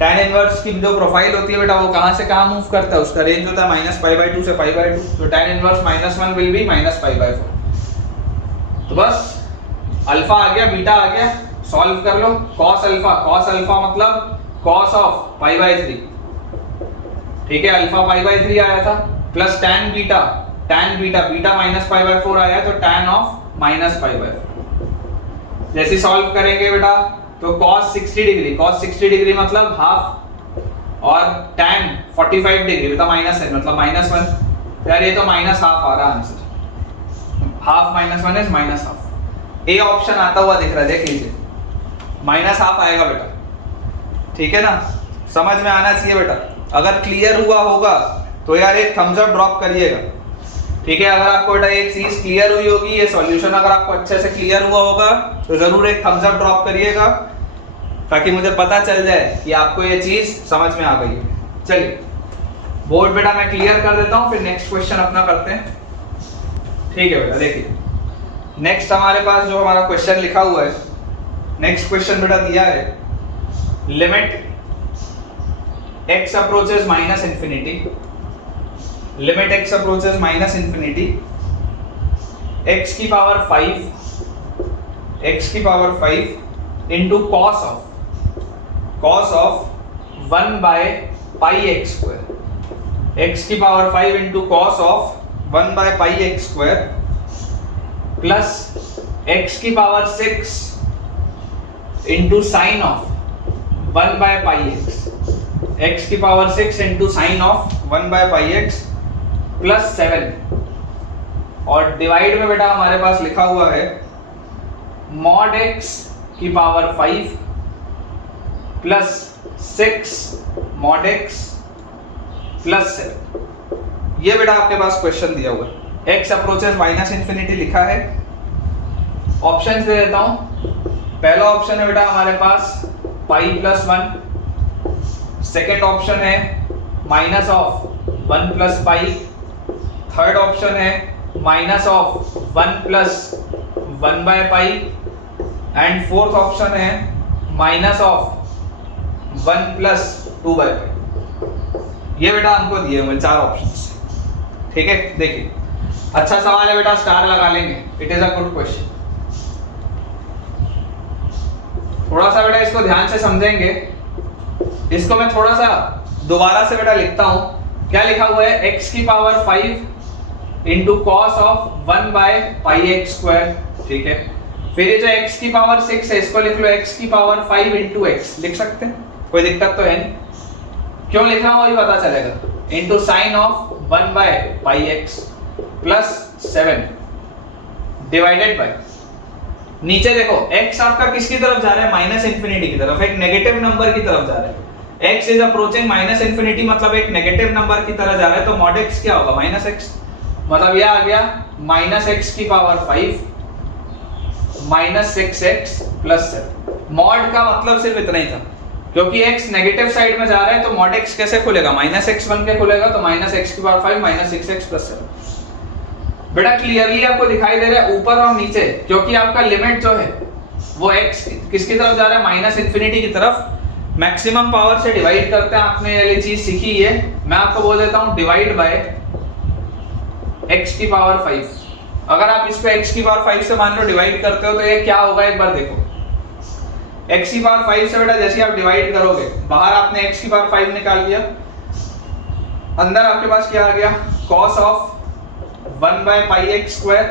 tan इनवर्स की जो प्रोफाइल होती है बेटा वो कहां से कहां मूव करता है, उसका रेंज होता है -π/2 से π/2। तो tan इनवर्स -1 विल बी -π/4। तो बस अल्फा आ गया, बीटा आ गया, सॉल्व कर लो। cos अल्फा मतलब cos ऑफ π/3, ठीक है, अल्फा π/3 आया था, प्लस tan बीटा बीटा -π/4 आया तो tan ऑफ -π/4। जैसे सॉल्व करेंगे बेटा तो cos 60 डिग्री मतलब हाफ और tan 45 डिग्री बेटा माइनस है मतलब -1। यार ये तो -½ आ रहा answer, half -1 is -½ A option आता हुआ दिख रहा है, देख लीजिए -½ आएगा बेटा, ठीक है ना। समझ में आना चाहिए बेटा। अगर क्लियर हुआ होगा तो यार एक थम्स अप ड्रॉप करिएगा, ठीक है। अगर आपको बेटा एक चीज क्लियर हुई होगी, ये सॉल्यूशन अगर आपको अच्छे से क्लियर हुआ होगा तो जरूर एक थम्स अप ड्रॉप करिएगा ताकि मुझे पता चल जाए कि आपको ये चीज समझ में आ गई है। चलिए बोर्ड बेटा मैं क्लियर कर देता हूं, फिर नेक्स्ट क्वेश्चन अपना करते हैं, ठीक है बेटा। देखिए नेक्स्ट हमारे पास जो हमारा क्वेश्चन लिखा हुआ है, नेक्स्ट क्वेश्चन बेटा दिया है limit x approaches -infinity, limit x approaches -infinity, x की power 5 into cos of 1 by pi x square, x की power 5 into cos of 1 by pi x square plus x की power 6 into sin of 1 by pi x, x की power 6 into sin of 1 by pi x plus 7 और divide में बेटा हमारे पास लिखा हुआ है mod x की power 5 plus 6 mod x plus 7। ये बेटा आपके पास क्वेश्चन दिया हुआ है, x अप्रोचेस -infinity लिखा है। ऑप्शंस दे देता हूं। पहला ऑप्शन है बेटा हमारे पास π+1, सेकेंड ऑप्शन है माइनस ऑफ 1 + π, थर्ड ऑप्शन है minus of 1 + 1/π and fourth option है माइनस ऑफ 1 + 2/π। ये बेटा हमको दिए हुए 4 ऑप्शंस, ठीक है। देखिए अच्छा सवाल है बेटा, स्टार लगा लेंगे, it is a good question. थोड़ा सा बेटा इसको ध्यान से समझेंगे, इसको मैं थोड़ा सा दोबारा से बेटा लिखता हूं। क्या लिखा हुआ है, x की power 5 into cos of 1 by pi x square, ठीक है। फिर ये जो x की पावर 6 है इसको लिख लो x की पावर 5 into x, लिख सकते हैं, कोई दिक्कत तो है नहीं। क्यों लिख रहा हूं वही पता चलेगा। into sin of 1 by pi x plus 7 divided by, नीचे देखो x आपका किसकी तरफ जा रहा है, -infinity की तरफ, एक नेगेटिव नंबर की तरफ जा रहा है। x is approaching minus infinity मतलब एक नेगेटिव नंबर की तरह जा रहा है, तो मॉड x क्या होगा माइनस x, मतलब ये आ गया माइनस x की power 5 minus 6x plus 7। Mod का मतलब सिर्फ इतना ही था, क्योंकि x नेगेटिव साइड में जा रहा है तो मॉड x कैसे खुलेगा, माइनस x बन के खुलेगा, तो माइनस x की पावर 5 माइनस 6x प्लस 7। बेटा क्लियरली आपको दिखाई दे रहा है ऊपर और नीचे, क्योंकि आपका लिमिट जो है वो x किसकी तरफ जा रहा है, माइनस इंफिनिटी की तरफ। मैक्सिमम पावर से डिवाइड करते हैं, आपने ये चीज सीखी है, मैं आपको बोल देता हूं डिवाइड बाय x की पावर 5। अगर आप इसको x की पावर 5 से मान लो डिवाइड करते हो तो ये क्या होगा एक बार देखो, x की पावर 5 से बेटा जैसे आप डिवाइड करोगे, बाहर आपने x की पावर 5 निकाल लिया, अंदर आपके पास क्या आ गया cos of 1 by pi x square,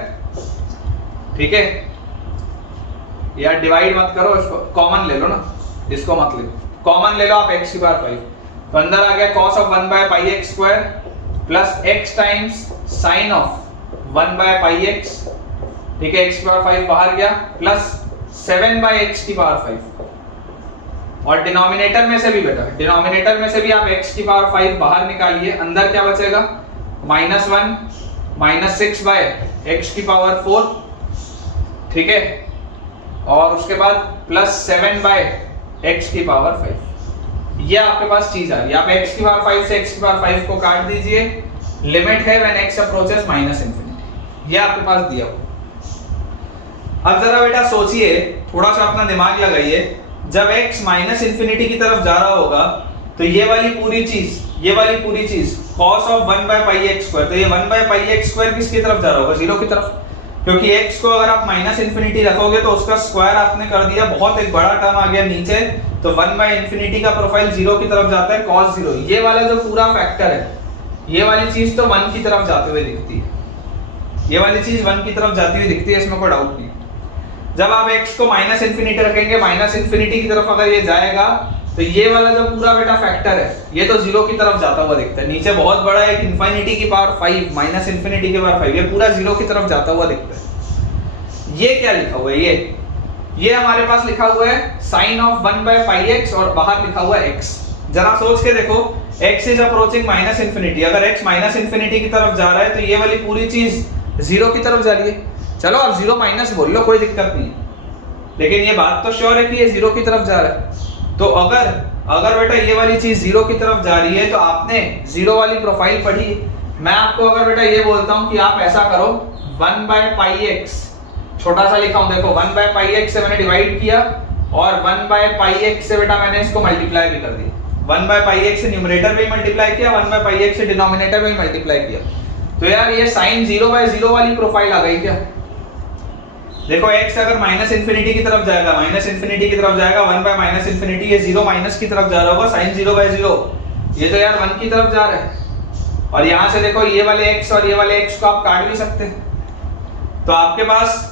ठीक है। यार डिवाइड मत करो, इसको कॉमन ले लो ना, इसको मत ले, कॉमन ले लो आप x की पावर 5, तो अंदर आ गया cos of 1 by pi x square plus x times sin of 1 by pi x, ठीक है, x की पावर 5 बाहर गया, प्लस 7 बाय x की पावर 5, और डिनोमिनेटर में से भी बेटा, डिनोमिनेटर में से भी आप x की पावर 5 बाहर निकालिए, अंदर क्या बचेगा माइनस 1 माइनस 6 बाय x की पावर 4, ठीक है, और उसके बाद प्लस 7 बाय x की पावर 5। ये आपके पास चीज आ गई, आप x की पावर 5 से x की पावर 5 को काट दीजिए, लिमिट है when x approaches minus infinity, ये आपके पास दिया हुआ। अब जरा बेटा सोचिए, थोड़ा सा अपना दिमाग लगाइए, जब x माइनस इंफिनिटी की तरफ जा रहा होगा तो ये वाली पूरी चीज cos of 1 by pi x square, तो ये 1 बाय पाई x स्क्वायर किसकी तरफ जा रहा होगा, जीरो की तरफ, क्योंकि x को अगर आप माइनस इंफिनिटी रखोगे तो उसका स्क्वायर आपने कर दिया, बहुत एक बड़ा टर्म आ गया नीचे, तो 1 बाय इंफिनिटी का प्रोफाइल जीरो की तरफ जाता है, cos 0, ये वाला जो पूरा फैक्टर है, ये वाली चीज तो 1 की तरफ जाते हुए दिखती है, ये वाली चीज 1 की तरफ जाती हुई दिखती है, इसमें कोई डाउट नहीं। जब आप x को माइनस इंफिनिटी रखेंगे, माइनस इंफिनिटी की तरफ अगर ये जाएगा तो ये वाला जो पूरा बेटा फैक्टर है ये तो जीरो की तरफ जाता हुआ दिखता है, नीचे बहुत बड़ा एक इंफिनिटी की पावर 5 माइनस इंफिनिटी की पावर 5, ये पूरा जीरो की तरफ जाता हुआ दिखता है। ये क्या लिखा हुआ है, ये हमारे पास लिखा हुआ है sine of 1 by pi x, और बाहर लिखा हुआ है x। जरा सोच के देखो, x is approaching minus infinity, अगर x माइनस इंफिनिटी की तरफ जा रहा है तो ये वाली पूरी चीज जीरो की तरफ जा रही है, चलो आप जीरो माइनस बोल लो, कोई दिक्कत नहीं है, लेकिन ये बात तो श्योर है कि ये जीरो की तरफ जा रहा है। तो अगर बेटा ये वाली चीज जीरो की तरफ जा रही है तो आपने जीरो वाली प्रोफाइल पढ़ी। मैं आपको अगर बेटा ये बोलता हूं कि आप ऐसा करो 1 बाय पाई x, छोटा सा लिखा हूं देखो, 1 बाय पाई x से मैंने डिवाइड किया और 1 बाय पाई x से बेटा मैंने इसको मल्टीप्लाई भी कर दिया, 1 बाय पाई x से न्यूमरेटर में मल्टीप्लाई किया, 1 बाय पाई x से डिनोमिनेटर में मल्टीप्लाई किया, तो यार ये साइन 0 बाय 0 वाली प्रोफाइल आ गई क्या। देखो x अगर माइनस इंफिनिटी की तरफ जाएगा, माइनस इंफिनिटी की तरफ जाएगा, 1 बाय माइनस इंफिनिटी, ये 0 माइनस की तरफ जा रहा होगा, साइन 0 बाय 0, ये तो यार 1 की तरफ जा रहा है। और यहां से देखो ये वाले x और ये वाले x को आप काट भी सकते हैं, तो आपके पास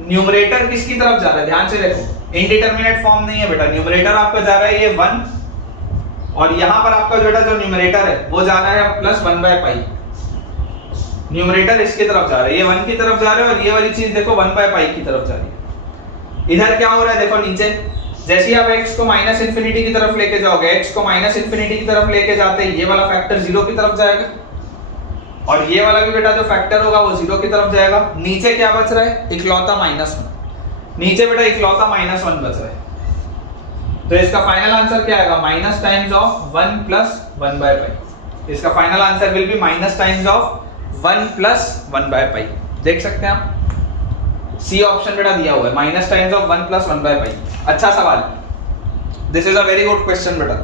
न्यूमरेटर किसकी तरफ जा रहा है, ध्यान से देखो, इनडिटरमिनेट फॉर्म नहीं है बेटा, न्यूमरेटर आपका जा रहा है ये 1, और यहां पर आपका बेटा जो न्यूमरेटर है वो जा रहा है प्लस 1 बाय पाई, न्यूमरेटर इसकी तरफ जा रहा है, ये 1 की तरफ जा रहा है, और ये वाली चीज देखो 1 बाय पाई की तरफ जा रही है। इधर क्या हो रहा है देखो नीचे, जैसे ही आप x को माइनस इंफिनिटी की तरफ लेके जाओगे, x को माइनस इंफिनिटी की तरफ लेके जाते ही ये वाला फैक्टर 0 की तरफ जाएगा, और ये वाला भी बेटा जो फैक्टर होगा वो 0 की तरफ जाएगा। नीचे क्या बच रहा है, इकलौता -1, नीचे बेटा इकलौता -1 बच रहा है, तो इसका फाइनल आंसर क्या आएगा, minus times of 1 plus 1 by pi, इसका final answer will be minus times of 1 plus 1 by pi. देख सकते हैं आप, सी ऑप्शन बेटा दिया हुआ है, minus times of 1 plus 1 by पाई। अच्छा सवाल, this is a very good question बेटा,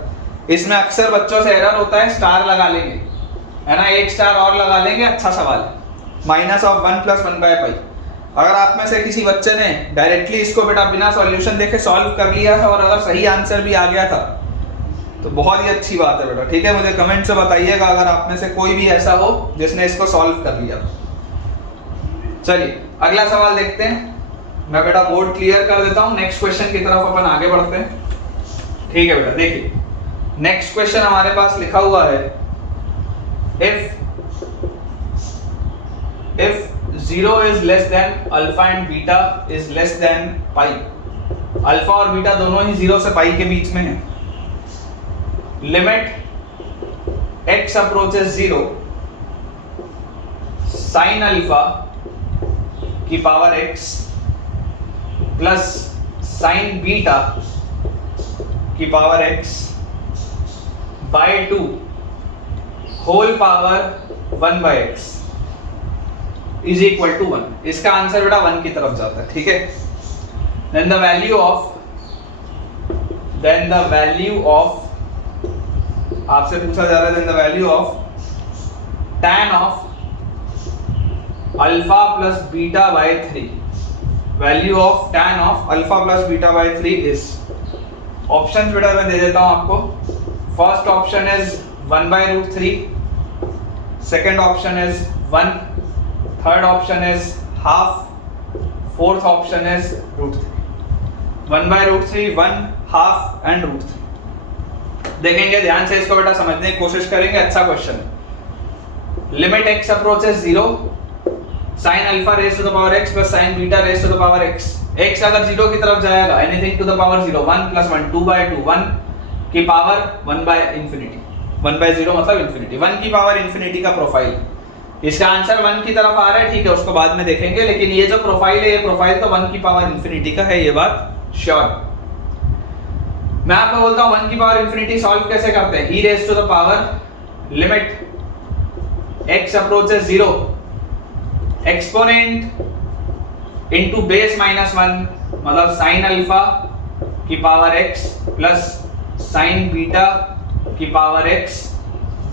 इसमें अक्सर बच्चों से एरर होता है, स्टार लगा लेंगे, है ना, एक स्टार और लगा लेंगे। अच्छा सवाल है, माइनस ऑफ 1 प्लस 1 बाय पाई। अगर आप में से किसी बच्चे ने डायरेक्टली इसको बेटा बिना सॉल्यूशन देखे सॉल्व कर लिया था और अगर सही आंसर भी आ गया था तो बहुत ही अच्छी बात है बेटा, ठीक है। मुझे कमेंट से बताइएगा अगर आप में से कोई भी ऐसा हो जिसने इसको सॉल्व कर लिया। चलिए अगला सवाल देखते हैं, मैं बेटा बोर्ड क्लियर कर देता हूं, नेक्स्ट क्वेश्चन की तरफ अपन आगे बढ़ते हैं। ठीक है बेटा, देखिए नेक्स्ट क्वेश्चन हमारे पास लिखा हुआ है, if 0 is less than alpha and beta is less than pi, alpha और बीटा दोनों ही 0 से पाई के बीच में है, limit x approaches 0 sine alpha की पावर x प्लस साइन बीटा की power x by 2 whole power 1 by x is equal to 1। इसका आंसर बेटा 1 की तरफ जाता है, ठीक है। देन द वैल्यू ऑफ आपसे पूछा जा रहा है, then the value of tan of alpha plus beta by 3, value of tan of alpha plus beta by 3 is, option बेटा मैं दे देता हूं आपको। First option is 1/√3, second option is 1, third option is half, fourth option is √3। 1/√3, 1, half and √3। देखेंगे ध्यान से, इसको बेटा समझने की कोशिश करेंगे, अच्छा क्वेश्चन है। Limit x approaches 0 sin alpha raise to the power x plus sin beta raise to the power x। x अगर 0 की तरफ जाएगा, एनीथिंग टू द पावर 0, 1 + 1 2/2, 1 की पावर 1/∞, 1/0 मतलब इंफिनिटी, 1 की पावर इंफिनिटी का प्रोफाइल। इसका आंसर 1 की तरफ आ रहा है, ठीक है, उसको बाद में देखेंगे, लेकिन ये जो प्रोफाइल है, ये प्रोफाइल तो 1 की पावर इंफिनिटी का है, ये बात श्योर। मैं आपको बोलता हूं 1 की पावर इंफिनिटी सॉल्व कैसे करते हैं। e raise to the power limit x approaches 0 exponent into base -1 मतलब sin अल्फा की power x plus sin beta की पावर x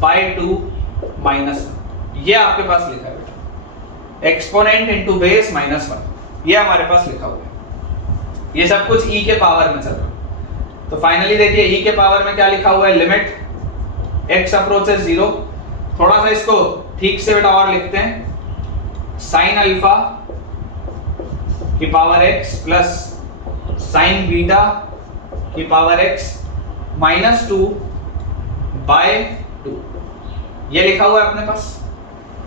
बाय 2 -1। ये आपके पास लिखा है एक्सपोनेंट इनटू बेस -1, ये हमारे पास लिखा हुआ है। ये सब कुछ e के पावर में चल रहा है। तो फाइनली देखिए e के पावर में क्या लिखा हुआ है, लिमिट x अप्रोचेस 0, थोड़ा सा इसको ठीक से बेटा और लिखते हैं, sin अल्फा की power x plus sin beta की पावर x -2/2, ये लिखा हुआ है अपने पास,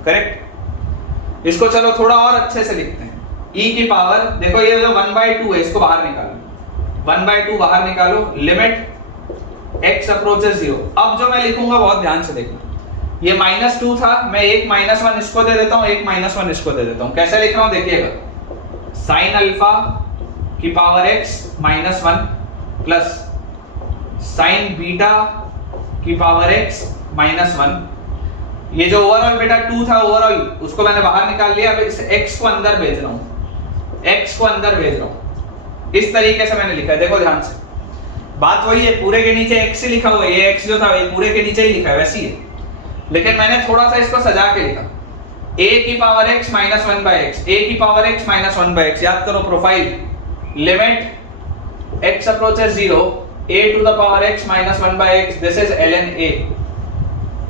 करेक्ट। इसको चलो थोड़ा और अच्छे से लिखते हैं, e की पावर, देखो ये जो 1/2 है, इसको बाहर निकालो, 1/2 बाहर निकालो, लिमिट x अप्रोचेस 0। अब जो मैं लिखूंगा बहुत ध्यान से देखना, ये -2 था, मैं एक -1 इसको दे देता हूं, एक -1 इसको दे देता हूं। कैसे लिख रहा हूं देखिएगा, sin अल्फा की power x -1 plus sin beta की पावर x -1। ये जो ओवरऑल बेटा 2 था, ओवरऑल उसको मैंने बाहर निकाल लिया, अब इस x को अंदर भेज रहा हूं, x को अंदर भेज रहा हूं, इस तरीके से मैंने लिखा है। देखो ध्यान से, बात वही है, पूरे के नीचे x ही लिखा हुआ है, ये x जो था ये पूरे के नीचे ही लिखा है, वैसी है, लेकिन मैंने थोड़ा सा इसको सजा के लिखा, a की पावर x -1/x, a की पावर x -1/x। याद करो profile, limit x approaches 0 a to the power x -1/x, this is ln a,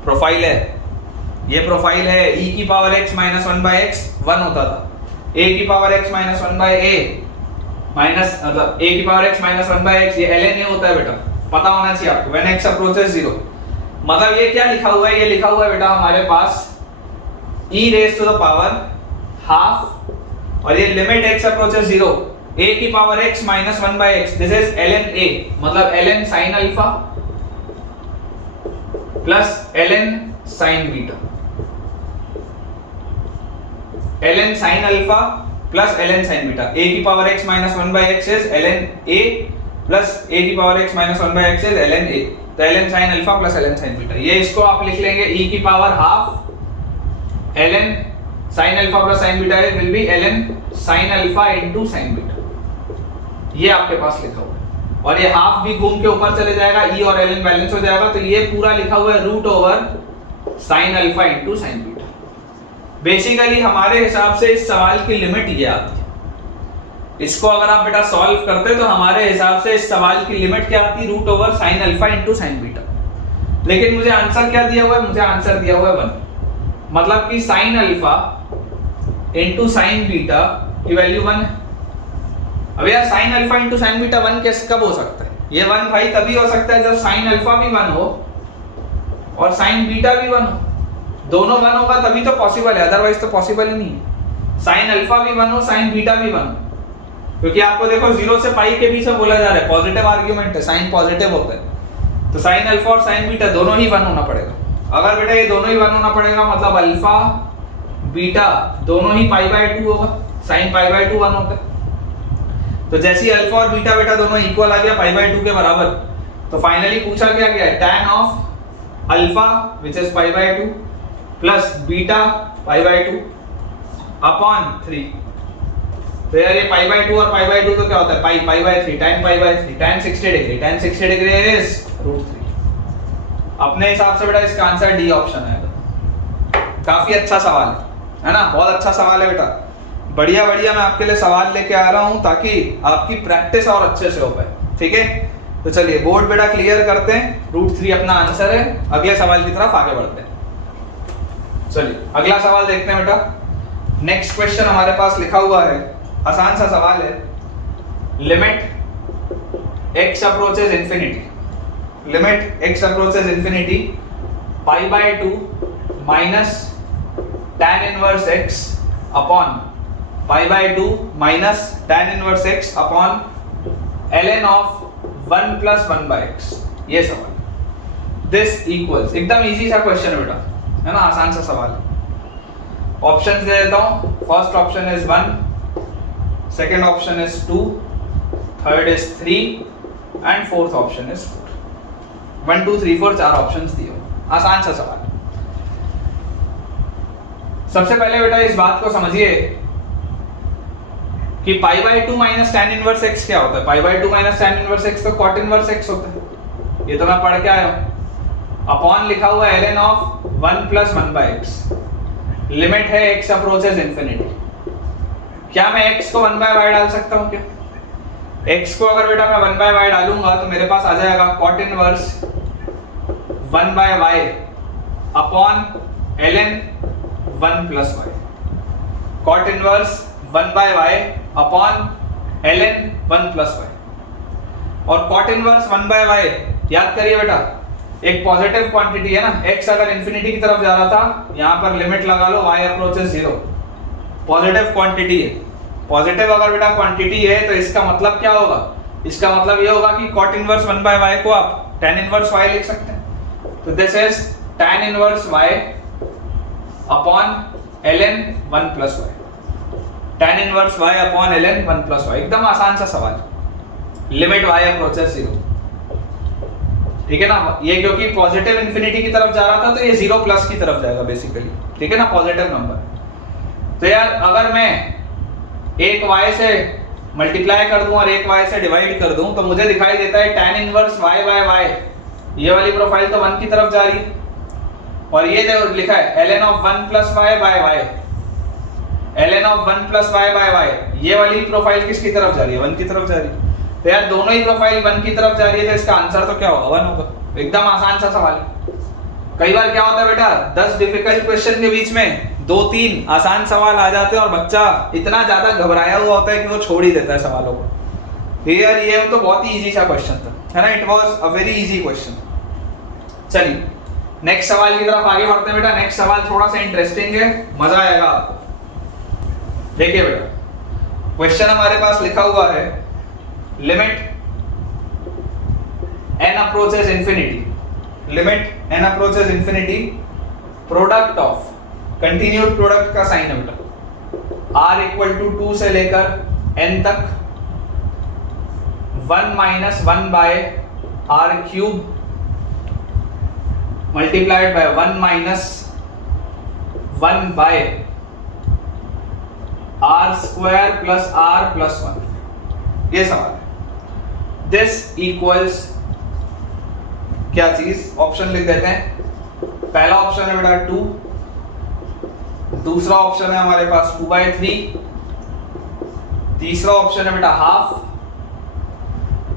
profile है, ये प्रोफाइल है। e की पावर x -1/x 1 होता था, a की पावर x -1/a माइनस मतलब a की पावर x -1/x, ये ln a होता है बेटा, पता होना चाहिए आपको। व्हेन x अप्रोचेस 0, मतलब ये क्या लिखा हुआ है, ये लिखा हुआ है बेटा हमारे पास e raise to the power half, और ये लिमिट x अप्रोचेस 0 a की power x -1/x, this is ln a, मतलब ln sin alpha plus ln sin beta, ln sin alpha plus ln sin beta. a की power x -1/x is ln a plus a की power x -1/x is ln a, तो ln sin alpha plus ln sin beta. ये इसको आप लिख लेंगे e की power half ln sin alpha plus sin beta will be ln sin alpha into sin beta, ये आपके पास लिखा हुआ है। और ये हाफ भी घूम के ऊपर चले जाएगा, e और ln बैलेंस हो जाएगा, तो ये पूरा लिखा हुआ है √sin alpha into sin beta. Basically हमारे हिसाब से इस सवाल की लिमिट ये आती है। इसको अगर आप बेटा सॉल्व करते तो हमारे हिसाब से इस सवाल की लिमिट क्या आती, √sin alpha into sin beta. लेकिन मुझे आंसर क्या दिया हुआ है, मुझे आंसर दिया हुआ है 1, मतलब कि sin alpha into sin beta की वैल्यू 1 है। अब यार sin alpha into sin beta 1 कैसे कब हो सकता है? ये 1 भाई तभी हो सकता है जब sin अल्फा भी 1 हो और sin बीटा भी 1 हो, दोनों 1 होगा तभी तो पॉसिबल है, अदरवाइज तो पॉसिबल ही नहीं है। sin अल्फा भी 1 हो, sin बीटा भी 1 हो, क्योंकि आपको देखो 0 से पाई के बीच में बोला जा रहा है, पॉजिटिव आर्गुमेंट है, साइन पॉजिटिव होता है, तो साइन अल्फा और साइन बीटा दोनों ही 1 होना पड़ेगा। अगर बेटा ये दोनों ही 1 होना पड़ेगा मतलब अल्फा बीटा दोनों ही पाई बाय 2 होगा, साइन पाई बाय 2 1 होता है। तो जैसे ही अल्फा और बीटा बेटा दोनों इक्वल आ गया पाई बाय 2 के बराबर, तो फाइनली पूछा क्या गया है tan of alpha which is pi by 2 plus beta pi by 2 upon 3। तो यार ये पाई बाय 2 और पाई बाय 2 तो क्या होता है pi bye 3 tan pi by 3 tan 60 degree tan 60 degree is √3। अपने हिसाब से बेटा इसका आंसर डी ऑप्शन है। काफी अच्छा सवाल है ना, बहुत अच्छा सवाल है बेटा। बढ़िया बढ़िया मैं आपके लिए सवाल लेके आ रहा हूं ताकि आपकी प्रैक्टिस और अच्छे से हो पाए, ठीक है। तो चलिए बोर्ड बेटा क्लियर करते हैं, √3 अपना आंसर है। अगले सवाल की तरफ आगे बढ़ते हैं। चलिए अगला सवाल देखते हैं बेटा। नेक्स्ट क्वेश्चन हमारे पास लिखा हुआ है, आसान सा सवाल है। Limit x approaches infinity, limit x approaches infinity pi by 2 minus tan inverse x upon pi by 2 minus tan inverse x upon ln of 1 plus 1 by x। ये सवाल दिस इक्वल्स, एकदम इजी सा क्वेश्चन है बेटा, है ना, आसान सा सवाल। ऑप्शंस दे देता हूं। First option is 1, second option is 2, third is 3 and fourth option is 4। 1 2 3 4 चार ऑप्शंस दिए, आसान सा सवाल। सबसे पहले बेटा इस बात को समझिए कि पाई by 2 minus tan inverse x क्या होता है। Pi by 2 minus tan inverse x तो cot इनवर्स x होता है, ये तो मैं पढ़ के आया हूं। अपॉन लिखा हुआ है ln of 1 plus 1 by x। Limit है x अप्रोचेस इंफिनिटी। क्या मैं x को 1 बाय y डाल सकता हूं क्या? x को अगर बेटा मैं 1 बाय y डालूंगा तो मेरे पास आ जाएगा cot inverse 1 by y upon ln 1 plus y। cot inverse 1 by y upon ln 1 plus y। और cot इनवर्स 1 बाय y याद करिए बेटा, एक पॉजिटिव क्वांटिटी है ना। x अगर इंफिनिटी की तरफ जा रहा था, यहां पर लिमिट लगा लो y अप्रोचेस 0, पॉजिटिव क्वांटिटी है। पॉजिटिव अगर बेटा क्वांटिटी है तो इसका मतलब क्या होगा? इसका मतलब ये होगा कि cot इनवर्स 1 बाय y को आप tan इनवर्स y लिख सकते हैं। तो this is tan inverse y upon ln 1 plus y। tan inverse y upon ln 1 plus y, एकदम आसान सा सवाल। लिमिट y अप्रोचेस 0, ठीक है ना। ये क्योंकि पॉजिटिव इंफिनिटी की तरफ जा रहा था तो ये 0 प्लस की तरफ जाएगा बेसिकली, ठीक है ना, पॉजिटिव नंबर। तो यार अगर मैं एक y से मल्टीप्लाई कर दूं और एक y से डिवाइड कर दूं तो मुझे दिखाई देता है tan inverse y by y, ये वाली प्रोफाइल तो 1 की तरफ जा रही है, और ये जो लिखा है ln of 1 plus y by y, ln of 1 plus y by y, ये वाली प्रोफाइल किसकी तरफ जा रही है? 1 की तरफ जा रही है। तो यार दोनों ही प्रोफाइल 1 की तरफ जा रही है तो इसका आंसर तो क्या होगा? 1 होगा। एकदम आसान सा सवाल है। कई बार क्या होता है बेटा, 10 डिफिकल्ट क्वेश्चन के बीच में 2-3 आसान सवाल आ जाते हैं और बच्चा इतना ज्यादा घबराया हुआ होता है कि वो छोड़ ही देता है सवालों को। यार ये तो बहुत ही इजी सा क्वेश्चन था, है ना, it was a very easy question. चलिए नेक्स्ट सवाल की तरफ आगे बढ़ते हैं बेटा। नेक्स्ट सवाल थोड़ा सा इंटरेस्टिंग है, मजा आएगा आपको। देखिए बेटा, क्वेश्चन हमारे पास लिखा हुआ है, limit n approaches infinity, limit n approaches infinity, product of, continued product का साइन है बेटा, r इक्वल टू 2 से लेकर n तक 1 minus 1 by r cube multiplied by 1 minus 1 by r square plus r plus 1। ये सवाल है। दिस इक्वल्स क्या चीज? ऑप्शन लिख देते हैं। पहला ऑप्शन है बेटा 2, दूसरा ऑप्शन है हमारे पास 2/3, तीसरा ऑप्शन है बेटा हाफ,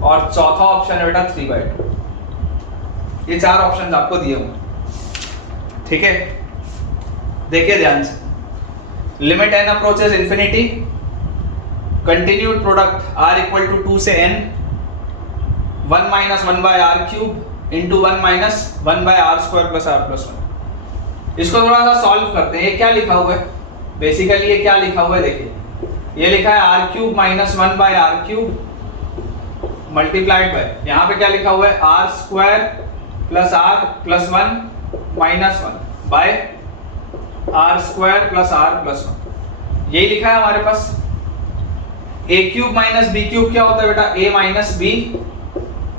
और चौथा ऑप्शन है बेटा 3/2। ये चार ऑप्शन आपको दिए होंगे, ठीक है। देखिए ध्यान से, limit n approaches infinity, continued product r equal to 2 से n, 1 minus 1 by r cube into 1 minus 1 by r square plus r plus 1। इसको थोड़ा सा सॉल्व करते हैं। ये क्या लिखा हुआ है? बेसिकली ये क्या लिखा हुआ है देखिए, ये लिखा है r cube minus 1 by r cube multiplied by, यहाँ पे क्या लिखा हुआ है r square plus r plus 1 minus 1 by r square plus r plus 1। यही लिखा है हमारे पास। A cube minus b cube क्या होता है बेटा? A minus b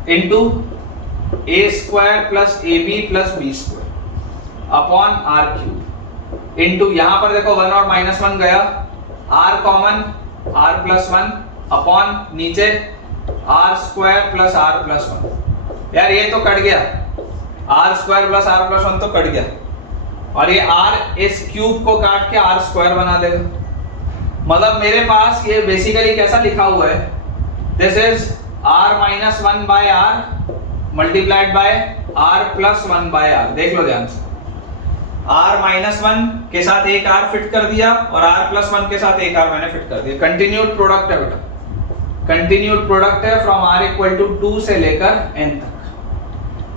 into a square plus a b plus b square upon r cube into, यहां पर देखो 1 और माइनस 1 गया, r common, r plus 1 upon नीचे r square plus r plus 1। यार ये तो कट गया, r square plus r plus 1 तो कट गया, और ये आर इस क्यूब को काट के आर स्क्वायर बना देगा। मतलब मेरे पास ये बेसिकली कैसा लिखा हुआ है, this is r minus 1 by r multiplied by r plus 1 by r. देख लो ध्यान से, आर माइनस 1 के साथ एक आर फिट कर दिया और आर प्लस 1 के साथ एक आर मैंने फिट कर दिया। कंटिन्यूड प्रोडक्ट है बेटा, कंटिन्यूड प्रोडक्ट है फ्रॉम आर इक्वल टू 2 से लेकर n तक।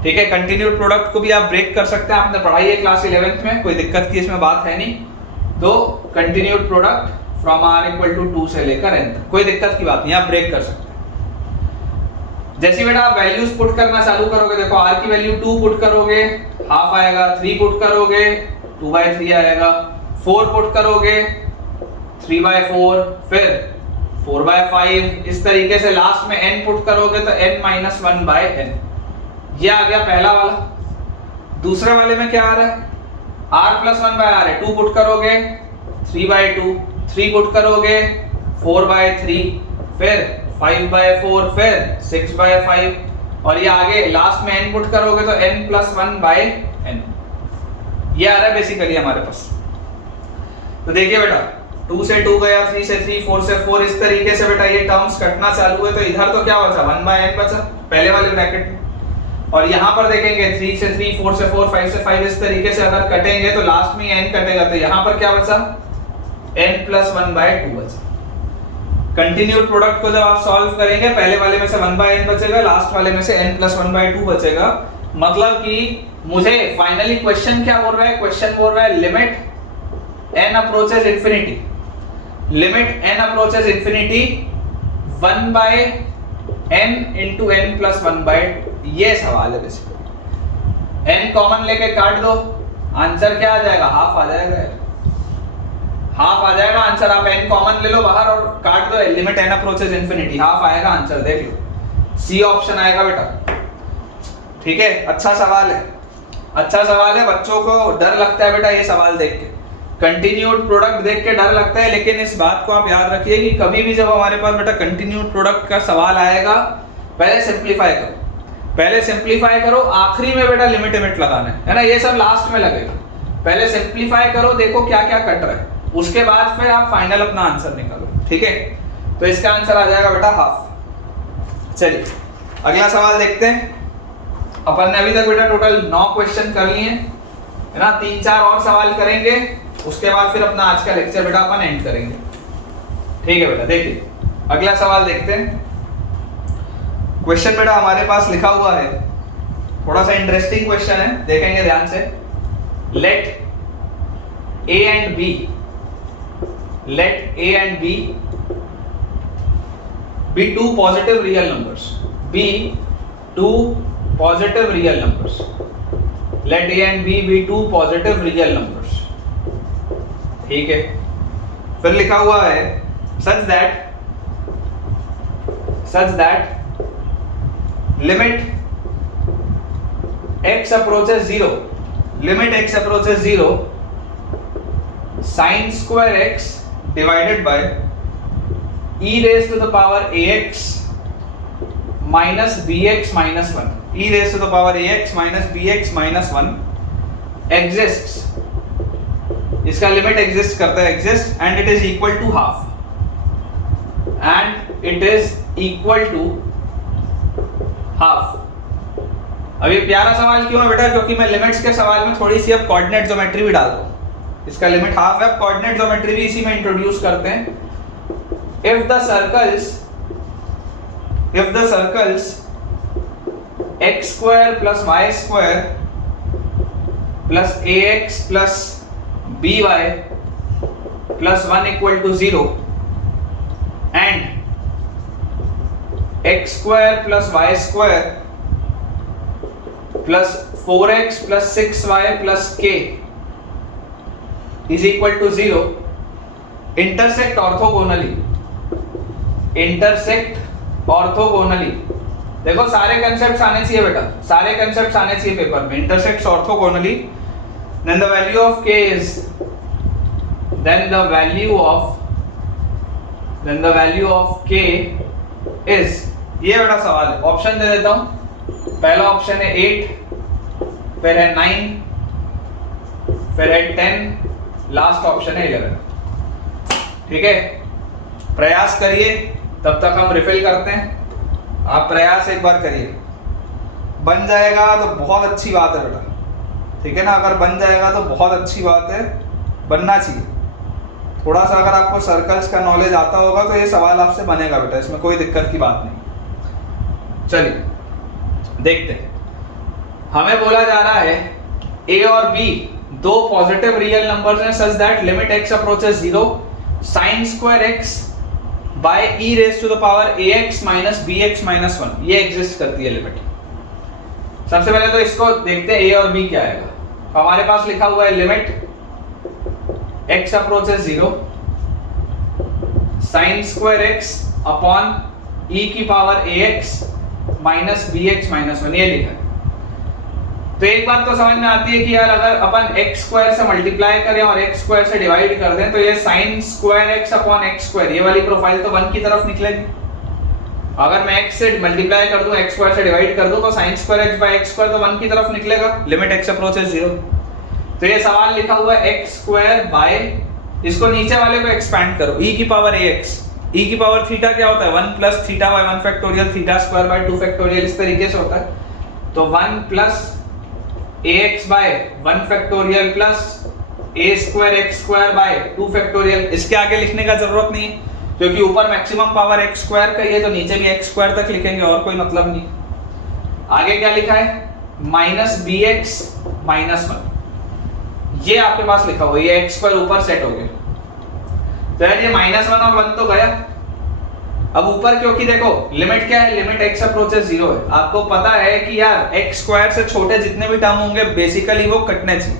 ठीक है, कंटिन्यूड प्रोडक्ट को भी आप ब्रेक कर सकते हैं, आपने पढ़ाई है क्लास 11th में, कोई दिक्कत की इसमें बात है नहीं। तो continued product from r equal to 2 से लेकर n तक, कोई दिक्कत की बात नहीं, आप ब्रेक कर सकते हैं। जैसे बेटा आप वैल्यूज पुट करना चालू करोगे, देखो आर की वैल्यू 2 पुट करोगे हाफ आएगा, 3 पुट करोगे 2/3 आएगा, 4 पुट करोगे 3/4, फिर 4/5, इस तरीके से लास्ट में n पुट करोगे तो n-1/n। ये आ गया पहला वाला। दूसरे वाले में क्या आ रहा है? r प्लस 1/r है, 2 पुट करोगे 3/2, 3 पुट करोगे 4/3, फिर 5/4, फिर 6/5, और ये आगे लास्ट में n पुट करोगे तो n+1/n। ये आ रहा है बेसिकली हमारे पास। तो देखिए बेटा 2 से 2 गया, 3 से 3, 4 से 4, इस तरीके से बेटा ये टर्म्स कटना चालू है। तो इधर तो क्या बचा? 1/n बचा पहले वाले ब्रैकेट में, और यहाँ पर देखेंगे 3 से 3, 4 से 4, 5 से 5, इस तरीके से अगर कटेंगे तो लास्ट में n कटेगा, तो यहाँ पर क्या बचा? n+1/2 बचा। कंटिन्यूड प्रोडक्ट को जब आप सॉल्व करेंगे, पहले वाले में से 1/n बचेगा, लास्ट वाले में से n+1/2 बचेगा। मतलब कि मुझे फाइनली क्वेश्चन क्या बोल रहा है? क्वेश्चन बोल रहा है limit n approaches infinity, limit n approaches infinity 1/n into n+1/2। ये सवाल है बेसिकली। n कॉमन लेके काट दो, आंसर क्या आ जाएगा? हाफ आ जाएगा, हाफ आ जाएगा आंसर। आप n कॉमन ले लो बाहर और काट दो, limit n approaches infinity, half आएगा आंसर। देख लो सी ऑप्शन आएगा बेटा। ठीक है, अच्छा सवाल है, अच्छा सवाल है। बच्चों को डर लगता है बेटा ये सवाल देख के, कंटिन्यूड प्रोडक्ट देख के डर लगता है, लेकिन इस बात को आप याद रखिए कि कभी भी जब हमारे पास बेटा कंटिन्यूड प्रोडक्ट का सवाल आएगा, पहले सिंपलीफाई करो, पहले सिंपलीफाई करो, आखिरी में बेटा लिमिट लिमिट लगाना है ना, ये सब लास्ट में लगेगा। पहले सिंपलीफाई करो, देखो क्या क्या कट रहा है, उसके बाद फिर आप फाइनल अपना आंसर निकालो। ठीक है, तो इसका आंसर आ जाएगा बेटा हाफ। चलिए अगला सवाल देखते हैं। अपन ने अभी तक बेटा टोटल 9 क्वेश्चन कर लिए है ना, 3-4 और सवाल करेंगे, उसके बाद फिर अपना आज का लेक्चर बेटा अपन एंड करेंगे। ठीक है बेटा, देखिए अगला सवाल देखते हैं। क्वेश्चन बेटा हमारे पास लिखा हुआ है, थोड़ा सा इंटरेस्टिंग क्वेश्चन है, देखेंगे ध्यान से। Let a and b, let a and b be two positive real numbers, be two positive real numbers, let a and b be two positive real numbers। ठीक है, फिर लिखा हुआ है such that limit x approaches 0, limit x approaches 0, sin square x divided by e raised to the power ax minus bx minus 1, e raised to the power ax minus bx minus 1 exists, इसका limit exist करता है, exist and it is equal to half, and it is equal to half. अब ये प्यारा सवाल क्यों है बेटा? क्योंकि मैं लिमिट्स के सवाल में थोड़ी सी अब कोऑर्डिनेट ज्योमेट्री भी डाल दूं। इसका लिमिट हाफ है, कोऑर्डिनेट ज्योमेट्री भी इसी में इंट्रोड्यूस करते हैं। If the circles x square plus y square plus ax plus by plus 1 equal to 0 and x square plus y square plus 4x plus 6y plus k is equal to 0 intersect orthogonally. Intersect orthogonally, देखो सारे concepts आने चाहिए बेटा, सारे concepts आने चाहिए paper में। Intersects orthogonally, then the value of k is, then the value of k is, ये बेटा सवाल है। ऑप्शन दे देता हूं। पहला ऑप्शन है 8, फिर है 9, फिर है 10, लास्ट ऑप्शन है 11। ठीक है, प्रयास करिए, तब तक हम रिफिल करते हैं। आप प्रयास एक बार करिए, बन जाएगा तो बहुत अच्छी बात है बेटा। ठीक है ना, अगर बन जाएगा तो बहुत अच्छी बात है, बनना चाहिए। थोड़ा सा अगर आपको सर्कल्स का नॉलेज आता होगा तो ये सवाल आपसे बनेगा बेटा, इसमें कोई दिक्कत की बात नहीं। चलिए देखते हैं। हमें बोला जा रहा है a और b दो पॉजिटिव रियल नंबर्स हैं such that limit x approaches 0 sin square x by e raise to the power ax minus bx minus 1, ये एग्जिस्ट करती है लिमिट। सबसे पहले तो इसको देखते हैं a और b क्या आएगा। हमारे पास लिखा हुआ है limit x approaches 0 sin square x upon e की power ax minus bx minus 1, ये लिखा है। तो एक बात तो समझ में आती है कि यार अगर अपन x स्क्वायर से मल्टीप्लाई करें और x स्क्वायर से डिवाइड कर दें तो ये sin square x upon x square, ये वाली प्रोफाइल तो 1 की तरफ निकलेगी। अगर मैं x से मल्टीप्लाई कर दूं, x स्क्वायर से डिवाइड कर दूं तो sin square x by x square तो 1 की तरफ निकलेगा, लिमिट x अप्रोचेस 0। तो ये सवाल लिखा हुआ है x स्क्वायर बाय, इसको नीचे वाले को एक्सपैंड करो, e की पावर ax, e की पावर थीटा क्या होता है 1 plus theta by 1 factorial theta square by 2 factorial, इस तरीके से होता है। तो 1 plus ax by 1 factorial plus a square x square by 2 factorial. इसके आगे लिखने का जरूरत नहीं है क्योंकि ऊपर मैक्सिमम पावर x स्क्वायर का ही है, तो नीचे भी x स्क्वायर तक लिखेंगे और कोई मतलब नहीं। आगे क्या लिखा है माइनस bx माइनस 1, ये आपके पास लिखा हुआ है, ये x स्क्वायर ऊपर सेट हो गया। तो यार ये माइनस 1 और 1 तो गया। अब ऊपर क्योंकि देखो लिमिट क्या है, लिमिट x अप्रोचेस 0 है। आपको पता है कि यार x स्क्वायर से छोटे जितने भी टर्म होंगे बेसिकली वो कटने चाहिए।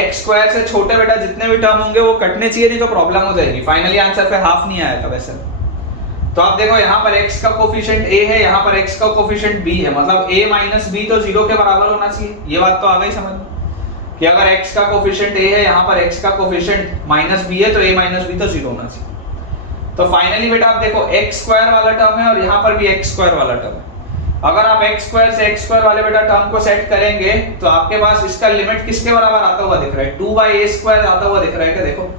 x स्क्वायर से छोटे बेटा जितने भी टर्म होंगे वो कटने चाहिए, नहीं तो प्रॉब्लम हो जाएगी। फाइनली आंसर पे हाफ नहीं आया था वैसे। तो आप देखो यहाँ पर x का कोफिशिएंट a है, यहाँ पर x का कोफिशिएंट b है, मतलब a माइनस b तो 0 के बराबर होना चाहिए। ये बात तो आ गई समझ में कि अगर x का कोफिशिएंट a है, यहाँ पर x का कोफिशिएंट माइनस b है तो a माइनस b तो 0 होना चाहिए। तो फाइनली बेटा आप देखो x स्क्वायर वाला टर्म है और यहाँ पर भी x स्क्वायर वाला टर्म है। अगर आप x स्क्वायर से x स्क्वायर वाले बेटा टर्म को सेट करेंगे तो आपके पास इसका लिमिट किसके बराबर आता हुआ दिख रहा है, 2 बाय a स्क्वायर आता हुआ दिख रहा है। क्या देखो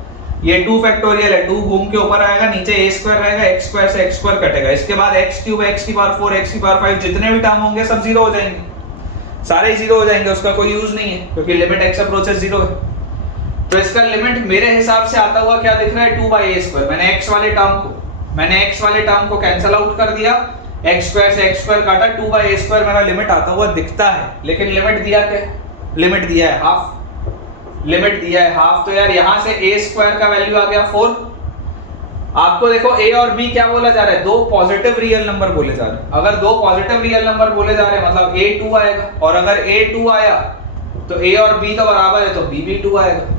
ये 2 फैक्टोरियल है, 2 घूम के ऊपर आएगा, नीचे a स्क्वायर रहेगा, x स्क्वायर से x स्क्वायर कटेगा, इसके बाद x क्यूब, x की पावर 4, x की पावर 5 जितने भी टर्म होंगे सब 0 हो जाएंगे, सारे 0 हो जाएंगे, उसका कोई यूज नहीं है क्योंकि लिमिट x अप्रोचेस 0 है। तो इसका लिमिट मेरे हिसाब से आता हुआ क्या दिख रहा है 2 बाय a स्क्वायर। मैंने x वाले टर्म को कैंसिल आउट कर दिया, x स्क्वायर से x स्क्वायर काटा, 2 बाय a स्क्वायर मेरा लिमिट आता हुआ दिखता है। लेकिन लिमिट दिया क्या, लिमिट दिया है हाफ, लिमिट दिया है हाफ। तो यार यहां से a स्क्वायर का वैल्यू आ गया 4। आपको देखो a और b क्या बोला जा रहा है, दो पॉजिटिव रियल नंबर बोले जा रहे हैं। अगर दो पॉजिटिव रियल नंबर बोले जा रहे हैं मतलब a 2 आएगा, और अगर a 2 आया तो a और b तो बराबर है तो b भी 2 आएगा।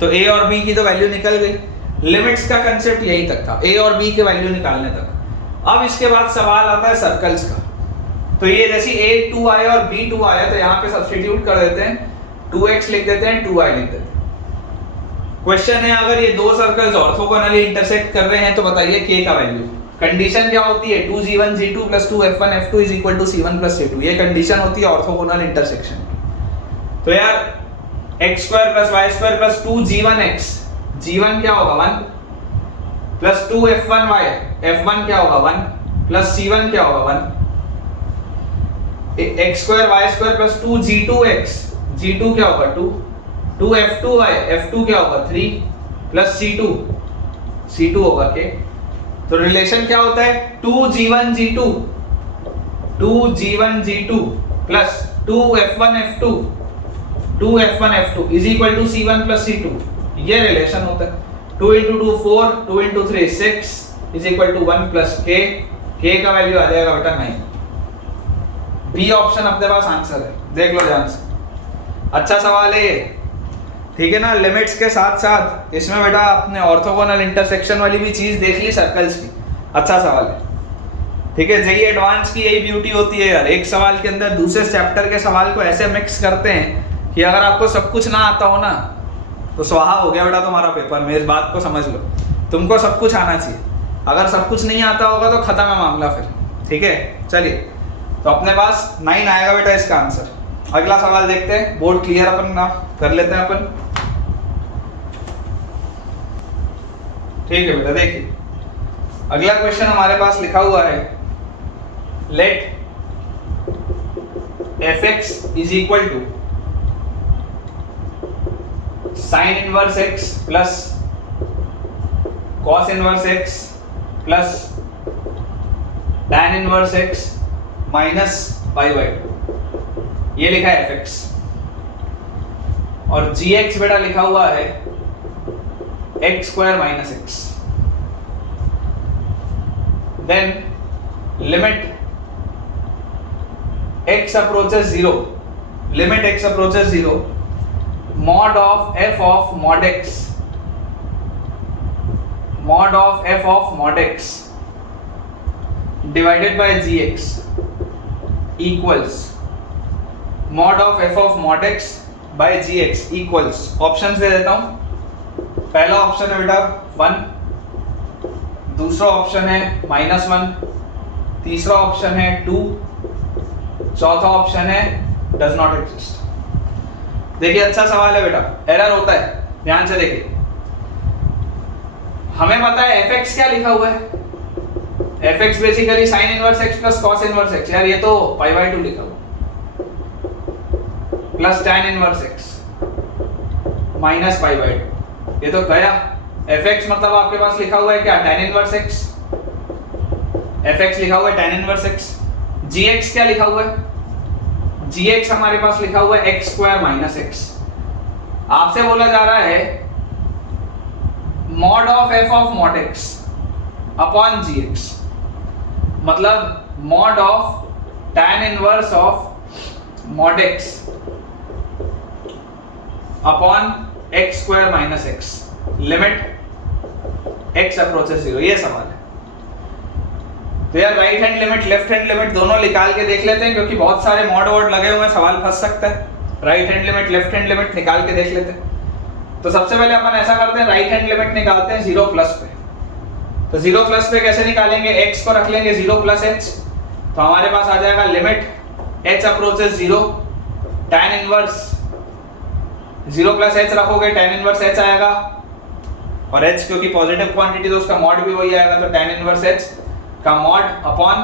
तो a और b की तो वैल्यू निकल गई। लिमिट्स का कंसेप्ट यही तक था, a और b के वैल्यू निकालने तक। अब इसके बाद सवाल आता है सर्कल्स का। तो ये जैसे a 2 आया और b 2 आया तो यहाँ पे सब्स्टिट्यूट कर देते हैं, 2x लिख देते हैं, 2y लिख देते हैं। क्वेश्चन है अगर ये दो सर्कल्स ऑर्थोगोनली इंटरसेक्ट कर रहे हैं तो बताइए k का वैल्यू। कंडीशन क्या होती है 2g1 g2 + 2f1 f2 = c1 + c2, ये कंडीशन होती है ऑर्थोगोनल इंटरसेक्शन। तो यार x² + y² + 2g1x, g1 क्या होगा 1 प्लस 2f1y, f1 क्या होगा 1 प्लस c1 क्या होगा 1, x² y² + 2g2x, g2 क्या होगा 2, 2f2y, f2 क्या होगा 3 प्लस c2, c2 होगा k। तो रिलेशन क्या होता है 2g1 g2, 2g1 g2 plus 2f1 f2, 2f1 f2 = c1 + c2, ये रिलेशन होता है। 2 × 2 4, 2 × 3 6 = 1 + k, k का वैल्यू आ जाएगा बेटा 9। बी ऑप्शन अपने पास आंसर है, देख लो ध्यान से। अच्छा सवाल है ये, ठीक है ना। लिमिट्स के साथ साथ इसमें बेटा आपने ऑर्थोगोनल इंटरसेक्शन वाली भी चीज देख ली सर्कल्स की। अच्छा सवाल है, ठीक है। जेईई एडवांस की यही ब्यूटी होती है यार, एक सवाल के अंदर दूसरे चैप्टर के सवाल को ऐसे मिक्स करते हैं कि अगर आपको सब कुछ ना आता हो ना तो स्वाहा हो गया बेटा तुम्हारा पेपर में। इस बात को समझ लो, तुमको सब कुछ आना चाहिए। अगर सब कुछ नहीं आता होगा तो खत्म है मामला फिर, ठीक है। चलिए, तो अपने पास 9 आएगा बेटा इसका आंसर। अगला सवाल देखते हैं, बोर्ड क्लियर अपन ना कर लेते हैं अपन, ठीक है बेटा। देखिए अगला क्वेश्चन हमारे पास लिखा हुआ है, let fx is equal to sine inverse x plus cos inverse x plus tan inverse x minus pi by 2, ये लिखा है fx। और gx बेटा लिखा हुआ है x square minus x। Then limit x approaches 0, limit x approaches 0, mod of f of mod x, mod of f of mod x divided by gx equals mod of f of mod x by gx equals, options दे देता हूं। पहला option है बेटा 1, दूसरा option है -1, तीसरा option है 2, चौथा ऑप्शन है डज नॉट एग्जिस्ट। देखिए अच्छा सवाल है बेटा, एरर होता है, ध्यान से देखिए। हमें पता है fx क्या लिखा हुआ है, fx basically sin inverse x plus cos inverse x। यार ये तो पाई बाई 2 लिखा हुआ plus tan inverse x minus pi by 2, ये तो गया। fx मतलब आपके पास लिखा हुआ है क्या, tan इनवर्स x। fx लिखा हुआ है tan इनवर्स x। gx क्या लिखा हुआ है, gx हमारे पास लिखा हुआ है x स्क्वायर माइनस x। आपसे बोला जा रहा है mod of f of mod x upon gx, मतलब mod of tan inverse of mod x upon x square minus x, limit x approaches 0। ये सवाल है। तो यार right hand limit left hand limit दोनों निकाल के देख लेते हैं, क्योंकि बहुत सारे मॉड वर्ड लगे हुए हैं, सवाल फंस सकता है। Right hand limit left hand limit निकाल के देख लेते हैं। तो सबसे पहले अपन ऐसा करते हैं, राइट हैंड लिमिट निकालते हैं 0 प्लस पे। तो 0 प्लस पे कैसे निकालेंगे, x को रख लेंगे 0 प्लस h, तो हमारे पास आ जाएगा limit h approaches 0, tan inverse 0 plus h रखोगे tan इनवर्स h आएगा, और h क्योंकि पॉजिटिव क्वांटिटी तो उसका मॉड भी वही आएगा, तो tan इनवर्स h का mod upon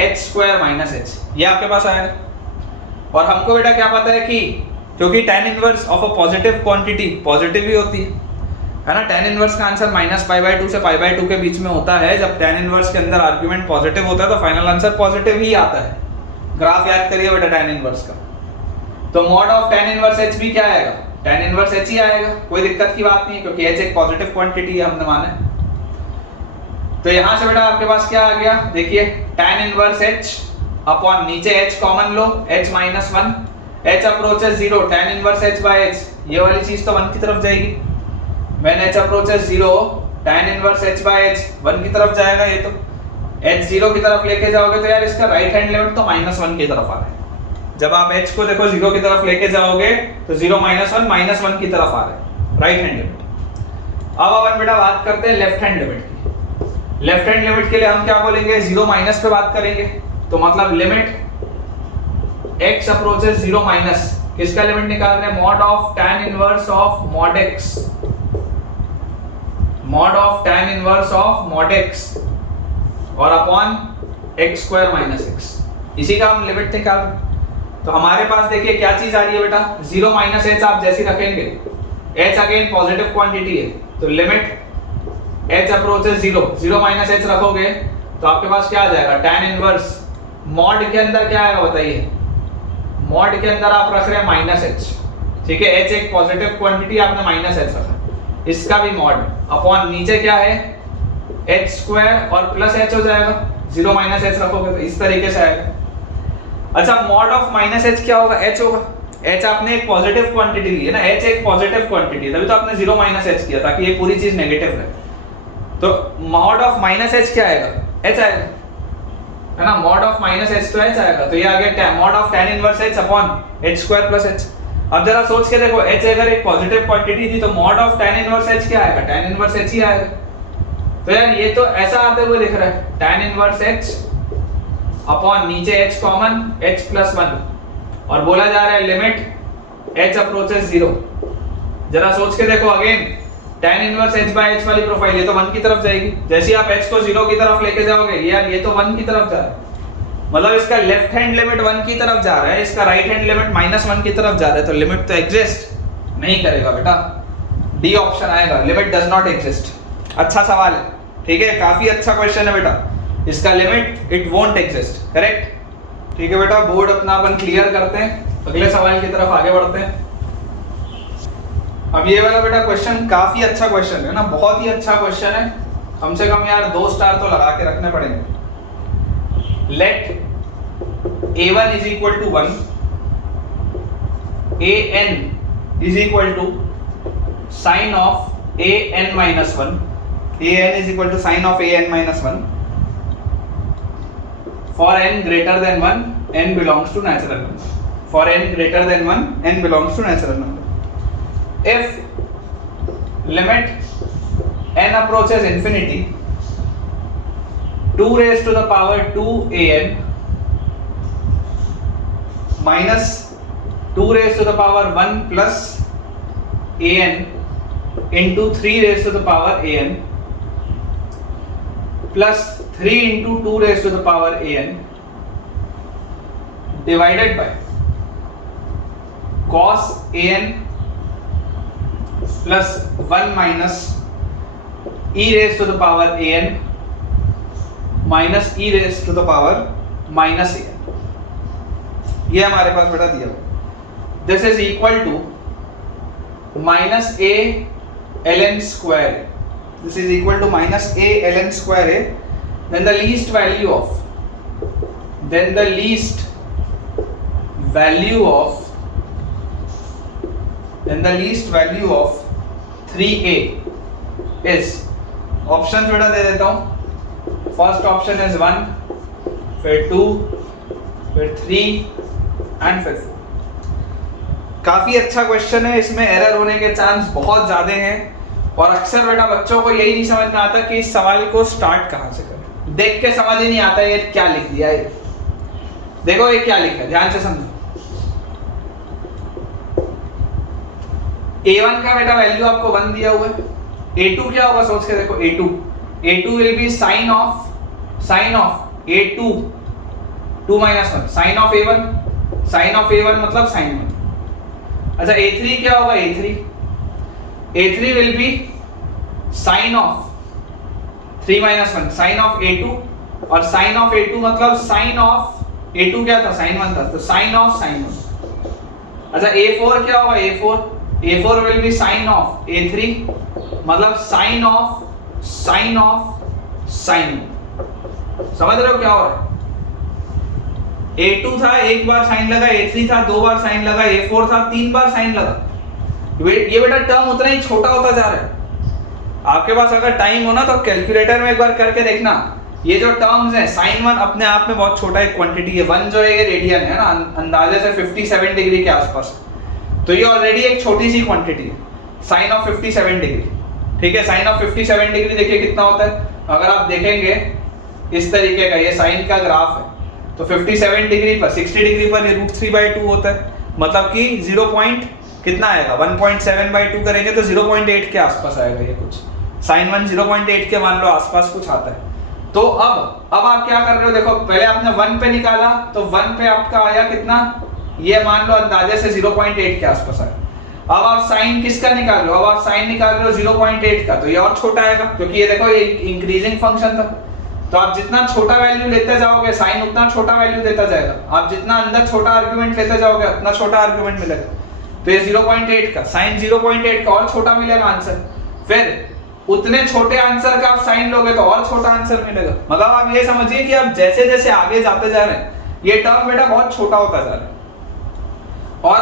h square minus h, ये आपके पास आएगा। और हमको बेटा क्या पता है कि क्योंकि tan inverse of a positive quantity positive ही होती है ना। tan इनवर्स का आंसर माइनस पाई बाई 2 से पाई बाई 2 के बीच में होता है। जब tan इनवर्स के अंदर आर्गुमेंट पॉजिटिव होता है तो फाइनल आंसर पॉजिटिव ही आता है। ग्राफ याद करिए बेटा tan इनवर्स का। तो mod of tan inverse h भी क्या आएगा, tan इनवर्स h ही आएगा। कोई दिक्कत की बात नहीं है, क्योंकि h एक पॉजिटिव क्वांटिटी है, हमने माना है। तो यहां से बेटा आपके पास क्या आ गया, देखिए tan इनवर्स h अपॉन नीचे h कॉमन लो, h minus 1, h approaches 0, tan inverse h by h, ये वाली चीज तो 1 की तरफ जाएगी। When h approaches 0, tan inverse h by h 1 की तरफ जाएगा। ये तो h 0 की तरफ लेके जाओगे तो यार इसका राइट हैंड लिमिट तो -1 की तरफ आ रहा है। जब आप h को देखो 0 की तरफ लेके जाओगे तो 0 -1 की तरफ आ रहा है राइट हैंड लिमिट। अब अपन बेटा बात करते हैं लेफ्ट हैंड लिमिट की। लेफ्ट हैंड लिमिट के लिए हम क्या बोलेंगे, 0 माइनस पे बात करेंगे। तो मतलब लिमिट x अप्रोचेस 0 माइनस, किसका लिमिट निकाल रहे हैं, mod of tan inverse of mod x, mod of tan inverse of mod x और upon x square minus x, इसी का हम लिमिट निकाल रहे हैं। तो हमारे पास देखिए क्या चीज आ रही है बेटा, 0 माइनस h आप जैसी रखेंगे, h अगेन पॉजिटिव क्वांटिटी है, तो limit h approaches 0, 0 minus h रखोगे तो आपके पास क्या आ जाएगा, tan इनवर्स मॉड के अंदर क्या आएगा बताइए, मॉड के अंदर आप रख रहे हैं माइनस h, ठीक है। h एक पॉजिटिव क्वांटिटी, आपने माइनस h रखा, इसका भी मॉड अपॉन नीचे क्या है h स्क्वायर और प्लस h हो जाएगा, 0 माइनस h रखोगे तो इस तरीके से आएगा। अच्छा मॉड ऑफ माइनस एच क्या होगा, एच होगा। एच आपने एक पॉजिटिव क्वांटिटी ली है ना, एच एक पॉजिटिव क्वांटिटी है, तभी तो आपने 0 माइनस एच किया ताकि ये पूरी चीज नेगेटिव रहे। तो मॉड ऑफ माइनस एच क्या आएगा, एच आएगा, है ना। मॉड ऑफ माइनस एच तो एच आएगा, तो ये आ गया mod of tan inverse H upon H square plus H. अब जरा सोच के देखो, एच अगर एक पॉजिटिव क्वांटिटी थी तो mod of tan inverse H क्या आएगा, tan इनवर्स एच ही आएगा। तो यार ये तो ऐसा आते हुए दिख रहा है, tan इनवर्स एच अपॉन नीचे h कॉमन h प्लस 1 और बोला जा रहा है लिमिट h अप्रोचेस 0। जरा सोच के देखो again, tan inverse h by h वाली प्रोफाइल ये तो 1 की तरफ जाएगी, जैसे आप h को 0 की तरफ लेके जाओगे यार ये तो 1 की तरफ जा रहा है, मतलब इसका लेफ्ट हैंड लिमिट 1 की तरफ जा रहा है, इसका राइट हैंड लिमिट -1 की तरफ जा रहा है, तो लिमिट तो एग्जिस्ट नहीं करेगा बेटा, डी ऑप्शन आएगा, लिमिट डज नॉट एग्जिस्ट। अच्छा सवाल है, ठीक है, काफी अच्छा क्वेश्चन है बेटा, इसका limit it won't exist, correct. ठीक है बेटा, बोर्ड अपना अपन क्लियर करते हैं, अगले सवाल की तरफ आगे बढ़ते हैं। अब ये वाला बेटा क्वेश्चन काफी अच्छा क्वेश्चन है ना, बहुत ही अच्छा क्वेश्चन है, कम से कम यार 2 स्टार तो लगा के रखने पड़ेंगे। Let a1 is equal to 1, an is equal to sin of an minus 1, an is equal to sin of an minus 1 for n greater than 1, n belongs to natural number. For n greater than 1, n belongs to natural number. If limit n approaches infinity, 2 raised to the power 2an minus 2 raised to the power 1 plus an into 3 raised to the power an plus 3 into 2 raised to the power an divided by cos an plus 1 minus e raised to the power an minus e raised to the power minus an, ये हमारे पास बेटा दिया हुआ। This is equal to minus a ln square, this is equal to minus a ln square a, then the least value of 3a is, option बेटा दे देता हूं। First option is 1, फिर 2, फिर 3 एंड फिर 4। काफी अच्छा क्वेश्चन है, इसमें एरर होने के चांस बहुत ज्यादा हैं और अक्सर बेटा बच्चों को यही नहीं समझ में आता कि इस सवाल को स्टार्ट कहां से करें, देख के समझ ही नहीं आता ये क्या लिख दिया है। देखो ये क्या लिखा है, ध्यान से समझो। a1 का बेटा वैल्यू आपको 1 दिया हुआ है, a2 क्या होगा सोच के देखो, a2 will be sine of a2 2 minus 1, sine of a1 मतलब साइन 1। अच्छा a3 क्या होगा, a3 will be sine of 3 minus 1, sine of a2, और साइन ऑफ a2 मतलब साइन ऑफ a2 क्या था, साइन 1 था, तो साइन ऑफ साइन 1। अच्छा a4 क्या होगा, a4 will be sine of a3 मतलब साइन ऑफ साइन 1। समझ रहे हो क्या हो रहा है? A2 था, एक बार साइन लगा, A3 था, 2 बार साइन लगा, A4 था, 3 बार साइन लगा। ये बेटा टर्म उतना ही छोटा होता जा रहा है। आपके पास अगर टाइम हो ना तो कैलकुलेटर में एक बार करके देखना, ये जो टर्म्स हैं, साइन 1 अपने आप में बहुत छोटा एक क्वांटिटी है, 1 जो है ये रेडियन है ना, अंदाजे से 57 डिग्री के आसपास, तो ये ऑलरेडी एक छोटी सी क्वांटिटी है, साइन ऑफ 57 डिग्री। ठीक है, साइन ऑफ 57 डिग्री देखिए कितना होता है, अगर आप देखेंगे इस तरीके का, ये साइन का ग्राफ है, तो 57 डिग्री पर 60 डिग्री पर ये √3/2 होता है, मतलब कि 0 पॉइंट कितना आएगा, 1.7/2 करेंगे तो 0.8 के आसपास आएगा ये कुछ, साइन 1 0.8 के मान लो आसपास कुछ आता है। तो अब आप क्या कर रहे हो, देखो पहले आपने 1 पे निकाला तो 1 पे आपका आया कितना, ये मान लो अंदाजे से 0.8 के आसपास आया। अब आप साइन किसका निकाल रहे हो, अब आप साइन निकाल रहे हो 0.8 का, तो ये और छोटा आएगा, क्योंकि ये देखो ये इंक्रीजिंग फंक्शन था, तो आप जितना छोटा वैल्यू लेते जाओगे साइन उतना छोटा वैल्यू देता जाएगा, आप जितना अंदर छोटा आर्गुमेंट लेते जाओगे उतना छोटा आर्गुमेंट मिलेगा। तो ये 0.8 का साइन 0.8 का और छोटा मिलेगा आंसर, फिर उतने छोटे आंसर का आप साइन लोगे तो और छोटा आंसर मिलेगा। मतलब आप ये समझिए कि आप जैसे जैसे आगे जाते जा रहे हैं ये टर्म बेटा बहुत छोटा होता जा रहा है। और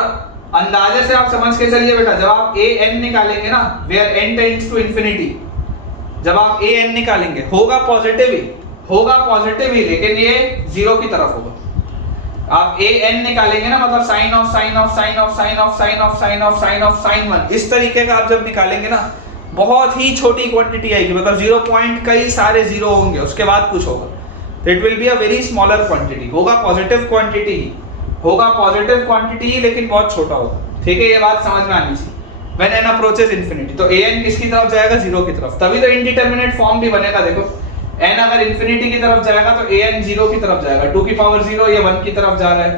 अंदाजे से आप समझ के चलिए बेटा, जब आप ए एन निकालेंगे ना, where n tends to infinity, जब आप ए एन निकालेंगे होगा पॉजिटिव ही, लेकिन ये जीरो की तरफ होगा। आप ए एन निकालेंगे ना, मतलब sine of sine of sine of sine of sine of sine of sine of sine 1, इस तरीके का आप जब निकालेंगे ना, बहुत ही छोटी क्वांटिटी आएगी, मतलब 0 पॉइंट कई सारे जीरो होंगे, उसके बाद कुछ होगा। It will be a very smaller quantity, होगा पॉजिटिव क्वांटिटी ही, लेकिन बहुत छोटा होगा। ठीक है, ये बात समझ में आनी चाहिए। व्हेन एन अप्रोचेस इंफिनिटी, तो ए एन किसकी तरफ जाएगा? 0 की तरफ, तभी तो इंडिटरमिनेट फॉर्म भी बनेगा। देखो n अगर इंफिनिटी की तरफ जाएगा तो a n 0 की तरफ जाएगा, 2 की पावर 0 ये 1 की तरफ जा रहा है,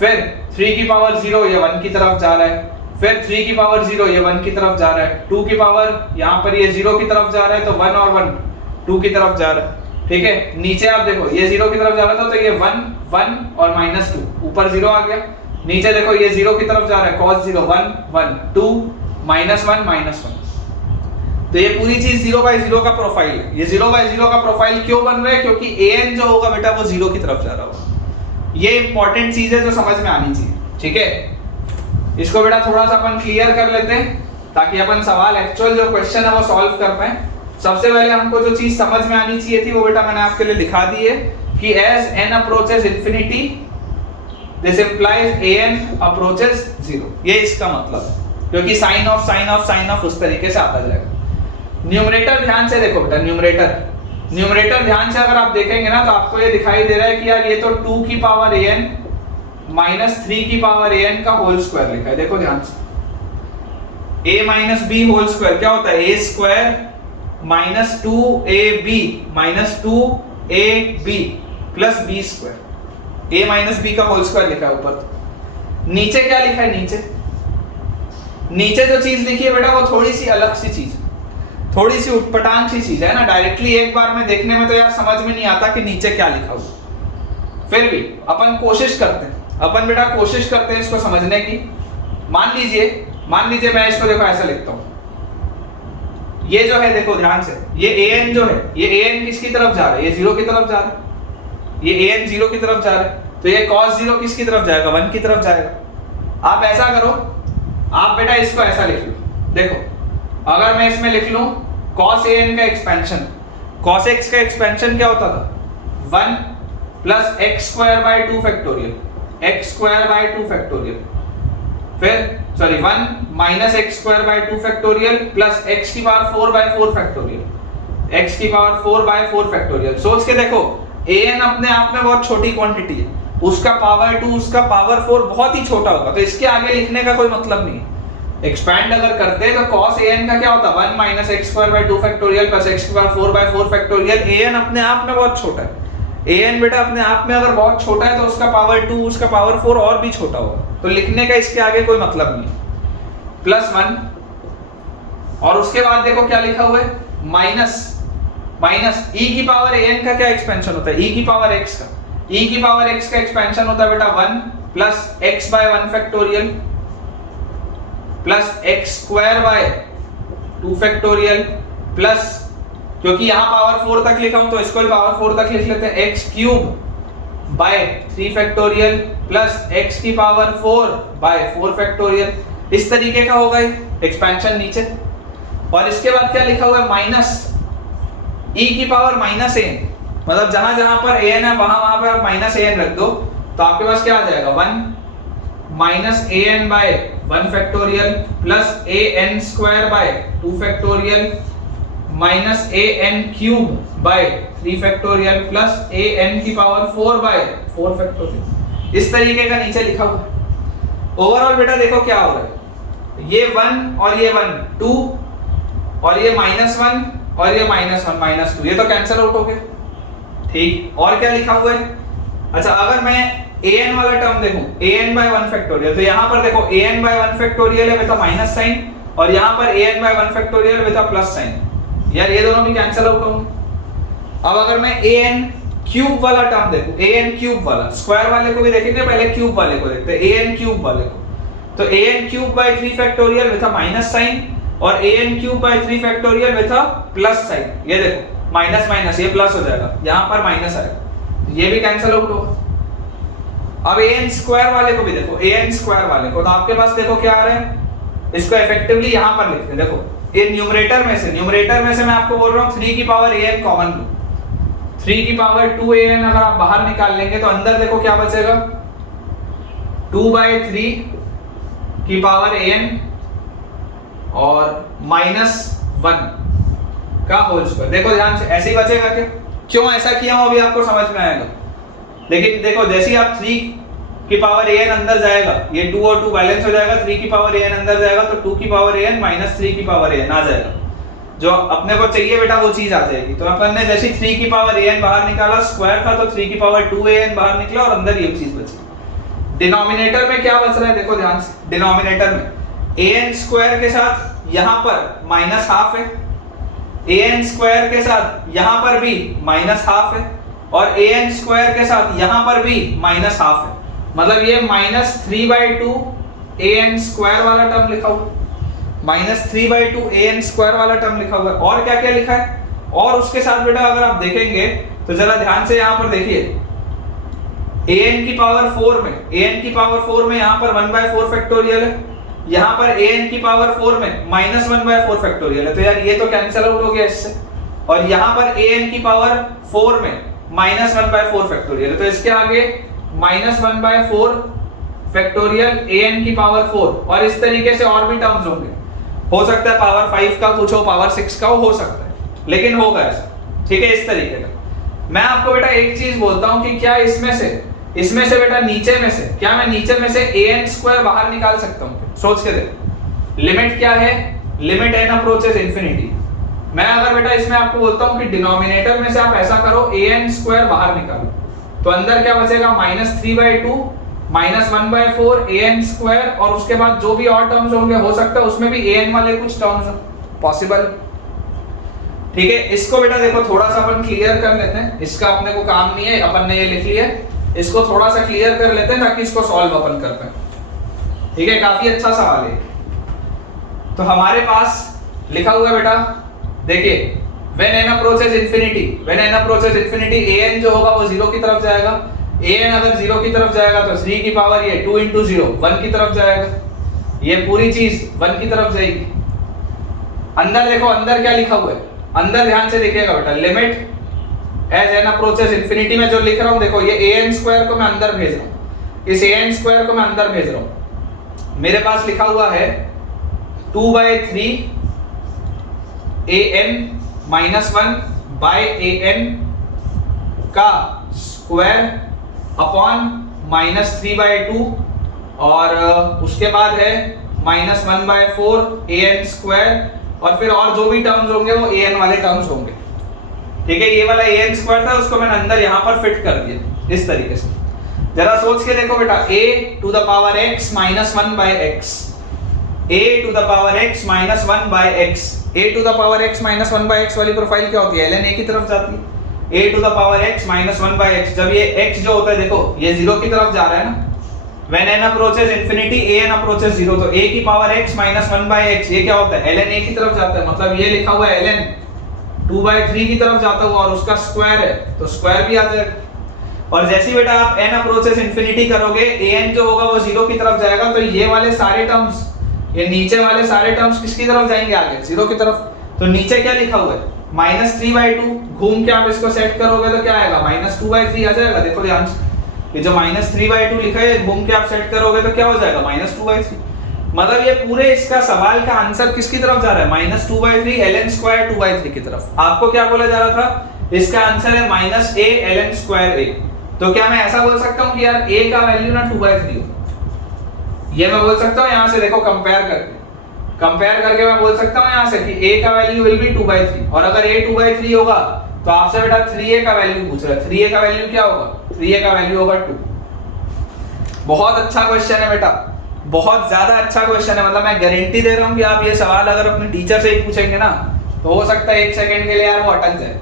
फिर 3 की पावर 0 ये 1 की तरफ जा रहा है, फिर 3 की पावर 0 ये 1 की तरफ जा रहा है, 2 की पावर यहाँ पर ये 0 की तरफ जा रहा है, तो 1 और 1 2 की तरफ जा रहा है। ठीक है, नीचे आप देखो ये 0 की तरफ जा रहा था, तो ये 1 1 और -2, ऊपर 0 आ गया। नीचे देखो ये 0 की तरफ जा रहा है, cos 0 1 1 2 -1 -1। तो ये पूरी चीज 0/0 का प्रोफाइल है। ये 0/0 का प्रोफाइल क्यों बन रहा है? क्योंकि an जो होगा बेटा वो 0 की तरफ जा रहा होगा। ये इंपॉर्टेंट चीज है जो समझ में आनी चाहिए। ठीक है, इसको बेटा थोड़ा सा अपन क्लियर कर लेते हैं, ताकि अपन सवाल एक्चुअल जो क्वेश्चन है वो सॉल्व कर पाए। सबसे पहले हमको जो चीज समझ में आनी चाहिए थी वो बेटा मैंने आपके लिए लिखा दी है कि as n approaches infinity this implies an approaches 0। ये इसका मतलब है, क्योंकि साइन ऑफ उस तरीके से आता जाएगा। न्यूमरेटर ध्यान से देखो बेटा, न्यूमरेटर ध्यान से अगर आप देखेंगे ना, तो आपको ये दिखाई दे रहा है कि यार ये तो 2 की पावर an माइनस 3 की पावर an का होल स्क्वायर लिखा है। देखो ध्यान से, a minus b whole square क्या होता है? a square minus 2ab minus 2ab plus b square, a minus b का होल स्क्वायर लिखा है ऊपर। नीचे क्या लिखा है? नीचे जो चीज लिखी है बेटा वो थोड़ी सी अलग सी चीज, थोड़ी सी उटपटांग सी चीज है ना। डायरेक्टली एक बार में देखने में तो यार समझ में नहीं आता कि नीचे क्या लिखा हुआ। फिर भी अपन कोशिश करते हैं इसको समझने की। मान लीजिए मैं इसको देखो ऐसा लिखता हूं। ये जो है देखो ध्यान से, ये an जो है, ये an किसकी तरफ जा रहा है? ये 0 की तरफ जा रहा है। ये an 0 की तरफ जा रहा है, तो ये cos 0 किसकी तरफ जाएगा? 1 की तरफ जाएगा। आप ऐसा करो, आप बेटा इसको ऐसा लिख लो। देखो अगर मैं इसमें लिख लूं cos an का एक्सपेंशन, cos x का एक्सपेंशन क्या होता था? 1 plus x square by 2 factorial, x square by 2 factorial, फिर sorry 1 minus x square by 2 factorial plus x की पावर 4 बाय 4 फैक्टोरियल, x की पावर 4 बाय 4 फैक्टोरियल। सोच के देखो, an अपने आप में बहुत छोटी क्वांटिटी है, उसका पावर 2 उसका पावर 4 बहुत ही छोटा होगा, तो इसके आगे लिखने का कोई मतलब नहीं है। एक्सपैंड अगर करते हैं तो cos an का क्या होता है? 1 minus x square by 2 factorial plus x की पावर 4 बाय 4 फैक्टोरियल। an अपने आप में बहुत छोटा है। an बेटा अपने आप में अगर बहुत छोटा है तो उसका पावर 2 उसका पावर 4 और भी छोटा होगा, तो लिखने का इसके आगे कोई मतलब नहीं। प्लस 1 और उसके बाद देखो क्या लिखा हुआ है? माइनस e की पावर an का क्या एक्सपेंशन होता है? e की पावर x का, e की पावर x का एक्सपेंशन होता है बेटा 1 plus x by 1 factorial plus x square by 2 factorial plus, क्योंकि यहाँ पावर 4 तक लिखा हूं तो इसको भी पावर 4 तक लिख लेते हैं, x cube by 3 factorial plus x की पावर 4 बाय 4 फैक्टोरियल। इस तरीके का होगा एक्सपेंशन नीचे। और इसके बाद क्या लिखा हुआ है? माइनस e की पावर माइनस a, मतलब जहां जहां पर an है वहां पर आप माइनस an रख दो, तो आपके पास क्या आ जाएगा? 1 minus an by 1 factorial plus an square by 2 factorial minus an cube by 3 factorial plus an की पावर 4 बाय 4 फैक्टोरियल। इस तरीके का नीचे लिखा हुआ है। ओवरऑल बेटा देखो क्या हो रहा है, ये 1 और ये 1 2 और ये -1 और ये -1 -2, ये तो कैंसिल आउट हो गए। ठीक, और क्या लिखा हुआ है? अच्छा अगर मैं an वाला टर्म देखूं, an बाय 1 फैक्टोरियल, तो यहां पर देखो an बाय 1 फैक्टोरियल है विद माइनस साइन, और यहां पर an by 1 factorial with plus sign. यार ये दोनों भी कैंसिल आउट होंगे। अब अगर मैं an क्यूब वाला टर्म देखूं, an क्यूब वाला, स्क्वायर वाले को भी देखेंगे, पहले क्यूब वाले को देखते हैं, an क्यूब वाले को। तो an cube by 3 factorial with minus sign और an cube by 3 factorial with plus sign. ये देखो माइनस माइनस ये प्लस हो जाएगा, यहां पर माइनस आएगा, ये भी कैंसिल आउट होगा। अब ए एन स्क्वायर वाले को भी देखो, ए एन स्क्वायर वाले को, तो आपके पास देखो क्या आ रहा है, इसको इफेक्टिवली यहां पर लिखते हैं। देखो ये न्यूमरेटर में से मैं आपको बोल रहा हूं 3 की पावर ए एन कॉमन लो, 3 की पावर 2 ए एन अगर आप बाहर निकाल लेंगे तो अंदर देखो क्या बचेगा, 2/3 की पावर ए एन और -1 का होल स्क्वायर। देखो ध्यान से, ऐसे ही बचेगा क्या? क्यों ऐसा किया हूं अभी आपको समझ में आएगा। लेकिन देखो जैसे ही आप 3 की पावर ए एन अंदर जाएगा, ये 2 और 2 बैलेंस हो जाएगा, 3 की पावर ए एन अंदर जाएगा तो 2 की पावर ए एन -3 की पावर ए एन आ जाएगा। जो अपने को चाहिए बेटा वो चीज आ जाएगी। तो अपन ने जैसे 3 की पावर ए एन बाहर निकाला, स्क्वायर था तो 3 की पावर 2 ए एन बाहर निकला और अंदर ये चीज बची। डिनोमिनेटर में क्या बच रहा है देखो ध्यान से, डिनोमिनेटर में ए एन स्क्वायर के साथ यहां पर -12 है, ए एन स्क्वायर के साथ यहां पर भी -12 है और ए एन स्क्वायर के साथ यहां पर भी -12 है। मतलब ये -3/2 ए एन स्क्वायर वाला टर्म लिखा हुआ, -3/2 ए एन स्क्वायर वाला टर्म लिखा हुआ है। और क्या क्या लिखा है, और उसके साथ बेटा अगर आप देखेंगे तो जरा ध्यान से यहां पर देखिए, ए एन की पावर 4 में, ए एन की पावर 4 में यहां पर 1/4 फैक्टोरियल है, यहां पर ए एन की पावर 4 में -1/4 फैक्टोरियल है। तो यार ये तो कैंसिल आउट हो गया इससे, और यहां पर ए एन की पावर 4 में -1/4 फैक्टोरियल है, तो इसके आगे -1/4 फैक्टोरियल ए एन की पावर 4, और इस तरीके से और भी टर्म्स होंगे। हो सकता है पावर 5 का कुछ हो, पावर 6 का हो सकता है, लेकिन होगा ऐसा, ठीक है, इस तरीके का। मैं आपको बेटा एक चीज बोलता हूं कि क्या इसमें से बेटा नीचे में से, क्या मैं नीचे में से ए एन स्क्वायर बाहर निकाल सकता हूं? सोच के देखो, लिमिट क्या है, लिमिट एन अप्रोचेस इंफिनिटी। मैं अगर बेटा इसमें आपको बोलता हूं कि डिनोमिनेटर में से आप ऐसा करो, ए एन स्क्वायर बाहर निकालो, तो अंदर क्या बचेगा, -3/2 -1/4 ए एन स्क्वायर, और उसके बाद जो भी और टर्म्स होंगे हो सकता है उसमें भी ए एन वाले कुछ टर्म्स पॉसिबल, ठीक है। इसको बेटा देखो थोड़ा सा अपन क्लियर कर लेते हैं, इसका अपने को काम नहीं है, अपन ने ये लिख लिया, इसको थोड़ा सा क्लियर कर लेते हैं ताकि इसको सॉल्व अपन कर पाए, ठीक है। काफी अच्छा सवाल है। तो हमारे पास लिखा हुआ है बेटा, देखिए when n approaches infinity a n जो होगा वो 0 की तरफ जाएगा, a n अगर 0 की तरफ जाएगा तो 3 की पावर ये 2 into 0 1 की तरफ जाएगा, ये पूरी चीज 1 की तरफ जाएगी। अंदर देखो, अंदर क्या लिखा हुआ है, अंदर ध्यान से देखिएगा बेटा, limit as n approaches infinity में जो लिख रहा हूं देखो, ये a n स्क्वायर को मैं अंदर भेज रहा हूं, इस a n स्क्वायर को मैं अंदर भेज रहा हूं। मेरे पास लिखा हुआ है 2/3 a n -1/an का स्क्वायर अपॉन -3/2, और उसके बाद है -1/4 an स्क्वायर, और फिर और जो भी टर्म्स होंगे वो an वाले टर्म्स होंगे, ठीक है। ये वाला an स्क्वायर था, उसको मैंने अंदर यहां पर फिट कर दिया इस तरीके से। जरा सोच के देखो बेटा, a to the power x -1/x, a to the power x -1/x, a to the power x -1/x वाली प्रोफाइल क्या होती है, ln a की तरफ जाती है, a to the power x -1/x। जब ये x जो होता है देखो ये 0 की तरफ जा रहा है ना, when n approaches infinity a n approaches 0, तो a की पावर x -1/x ये क्या होता है, ln a की तरफ जाता है, मतलब ये लिखा हुआ है ln 2/3 की तरफ जाता हुआ, और उसका स्क्वायर है तो स्क्वायर भी आ जाएगा। और जैसे ही बेटा आप n approaches infinity करोगे, a n जो होगा वो 0 की तरफ जाएगा, तो ये वाले सारे टर्म्स, ये नीचे वाले सारे टर्म्स किसकी तरफ जाएंगे, आगे 0 की तरफ। तो नीचे क्या लिखा हुआ है, -3/2, घूम के आप इसको सेट करोगे तो क्या आएगा, -2/3 आ जाएगा। देखो ध्यान से, ये जो -3/2 लिखा है, घूम के आप सेट करोगे तो क्या हो जाएगा, -2/3। मतलब ये पूरे इसका सवाल का आंसर किसकी तरफ जा रहा है, -2/3 ln स्क्वायर 2/3 की तरफ। आपको क्या बोला जा रहा था, इसका आंसर है -a ln स्क्वायर a। तो क्या मैं ऐसा बोल सकता हूं कि यार a का वैल्यू ना 2/3 हो, ये मैं बोल सकता हूं यहां से, देखो कंपेयर करके मैं बोल सकता हूं यहां से कि a का वैल्यू विल बी 2/3, और अगर a 2/3 होगा तो आपसे बेटा 3a का वैल्यू पूछ रहा है, 3a का वैल्यू क्या होगा, 3a का वैल्यू होगा 2। बहुत अच्छा क्वेश्चन है बेटा, बहुत ज्यादा अच्छा क्वेश्चन है। मतलब मैं गारंटी दे रहा हूं कि आप ये सवाल अगर अपने टीचर से ही पूछेंगे ना, तो हो सकता है 1 सेकंड के लिए यार वो अटक जाए,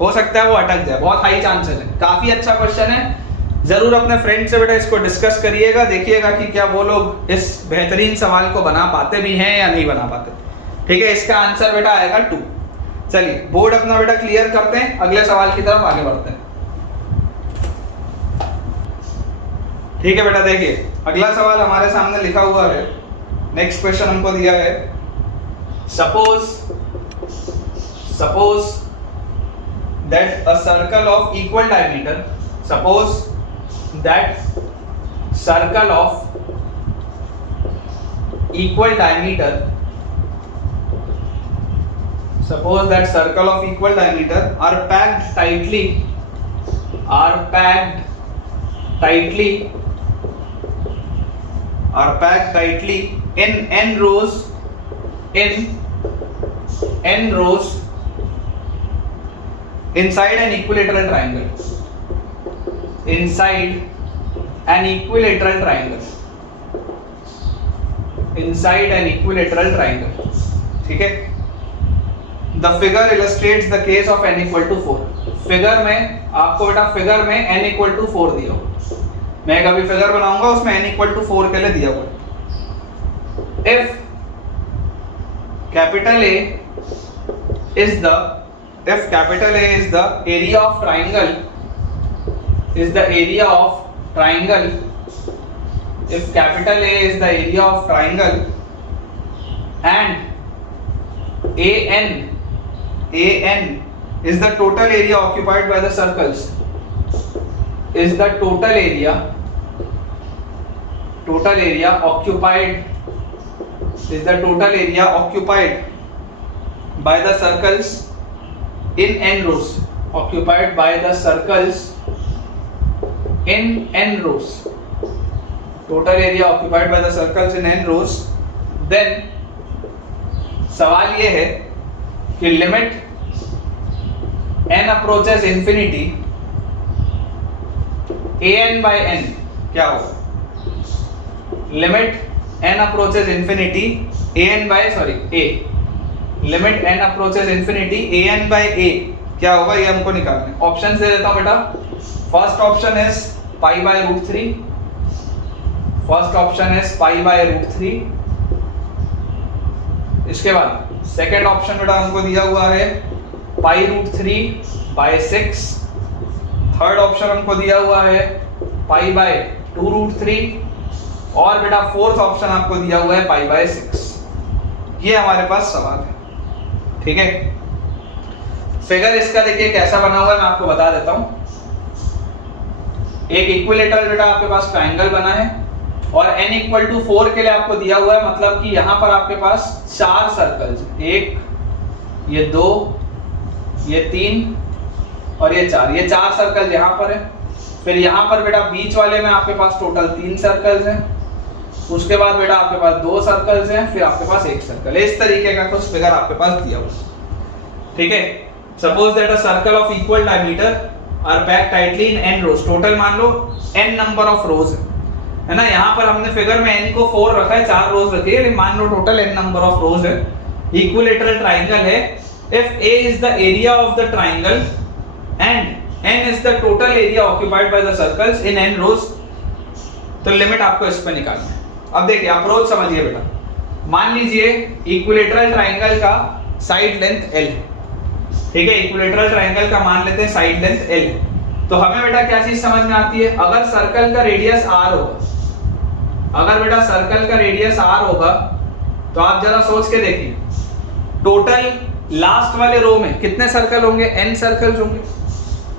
हो सकता है वो अटक जाए, बहुत हाई चांसेस है। काफी अच्छा क्वेश्चन है, जरूर अपने फ्रेंड से बेटा इसको डिस्कस करिएगा, देखिएगा कि क्या वो लोग इस बेहतरीन सवाल को बना पाते भी हैं या नहीं बना पाते, ठीक है। इसका आंसर बेटा आएगा 2। चलिए बोर्ड अपना बेटा क्लियर करते हैं, अगले सवाल की तरफ आगे बढ़ते हैं। ठीक है बेटा, देखिए अगला सवाल हमारे सामने लिखा हुआ है। नेक्स्ट क्वेश्चन हमको दिया है, suppose that a circle of equal diameter, suppose that circle of equal diameter, suppose that circle of equal diameter are packed tightly in n rows inside an equilateral triangle, ठीक है। The figure illustrates the case of n equal to 4. Figure में आपको बेटा figure में n equal to 4 दिया हुआ, मैं एक अभी फिगर बनाऊंगा उसमें n equal to 4 के लिए दिया हुआ है। If capital A is the area of triangle, if capital A is the area of triangle and AN is the total area occupied by the circles, is the total area occupied by the circles in n rows, total area occupied by the circles in n rows, then सवाल ये है कि limit n approaches infinity an by n क्या होगा? Limit n approaches infinity limit n approaches infinity an by a क्या होगा, ये हमको निकालना है। ऑप्शन दे देता हूं बेटा। First option is pi by root 3, इसके बाद सेकेंड ऑप्शन बेटा हमको दिया हुआ है पाई रूट 3/6, थर्ड ऑप्शन हमको दिया हुआ है पाई बाय 2 रूट 3 और बेटा फोर्थ ऑप्शन आपको दिया हुआ है पाई बाय 6। ये हमारे पास सवाल है, ठीक है। फिगर इसका देखिए कैसा बना हुआ है, मैं आपको बता देता हूं। एक इक्विलेटरल बेटा आपके पास ट्रायंगल बना है और n इक्वल टू 4 के लिए आपको दिया हुआ है, मतलब कि यहां पर आपके पास 4 सर्कल्स, 1, ये 2, ये 3 और ये 4, ये 4 सर्कल यहां पर है। फिर यहां पर बेटा बीच वाले में आपके पास टोटल 3 सर्कल्स हैं, उसके बाद बेटा आपके पास 2 सर्कल्स हैं, फिर आपके पास 1 सर्कल है। इस तरीके का कुछ फिगर आपके पास दिया हुआ है, ठीक है। Suppose that a circle of equal diameter are packed tightly in n rows, total मान लो n नंबर ऑफ रोज है ना। यहाँ पर हमने फिगर में n को 4 रखा है, 4 रोज रखी है, मान लो total n number of rows है। इक्विलेटरल ट्रायंगल है। If a is the area of the triangle and n is the total area occupied by the circles in n rows, तो लिमिट आपको इस पे निकालना है। अब देखिए अप्रोच समझिए बेटा। मान लीजिए इक्विलेटरल ट्रायंगल का साइड लेंथ l, ठीक है। इक्विलेटरल ट्रायंगल का मान लेते हैं साइड लेंथ l। तो हमें बेटा क्या चीज समझ में आती है, अगर सर्कल का रेडियस r होगा, अगर बेटा सर्कल का रेडियस r होगा तो आप जरा सोच के देखिए, टोटल लास्ट वाले रो में कितने सर्कल होंगे, n सर्कल्स होंगे।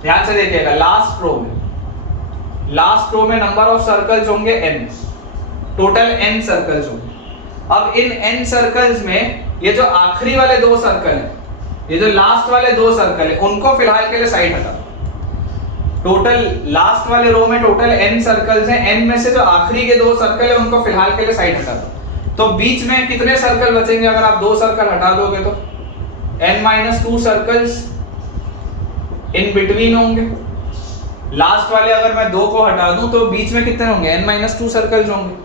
ध्यान से देखिएगा, लास्ट रो में नंबर ऑफ सर्कल्स होंगे n, टोटल n सर्कल्स होंगे। अब इन n सर्कल्स में ये जो आखिरी वाले 2 सर्कल हैं, ये जो लास्ट वाले 2 सर्कल है, उनको फिलहाल के लिए साइड हटा दो। टोटल लास्ट वाले रो में टोटल n सर्कल्स हैं, n में से जो आखिरी के 2 सर्कल है उनको फिलहाल के लिए साइड हटा दो। तो बीच में कितने सर्कल बचेंगे अगर आप 2 सर्कल हटा दोगे तो n-2 सर्कल्स इन बिटवीन होंगे। लास्ट वाले अगर मैं 2 को हटा दूं तो बीच में कितने होंगे, n-2 सर्कल्स होंगे।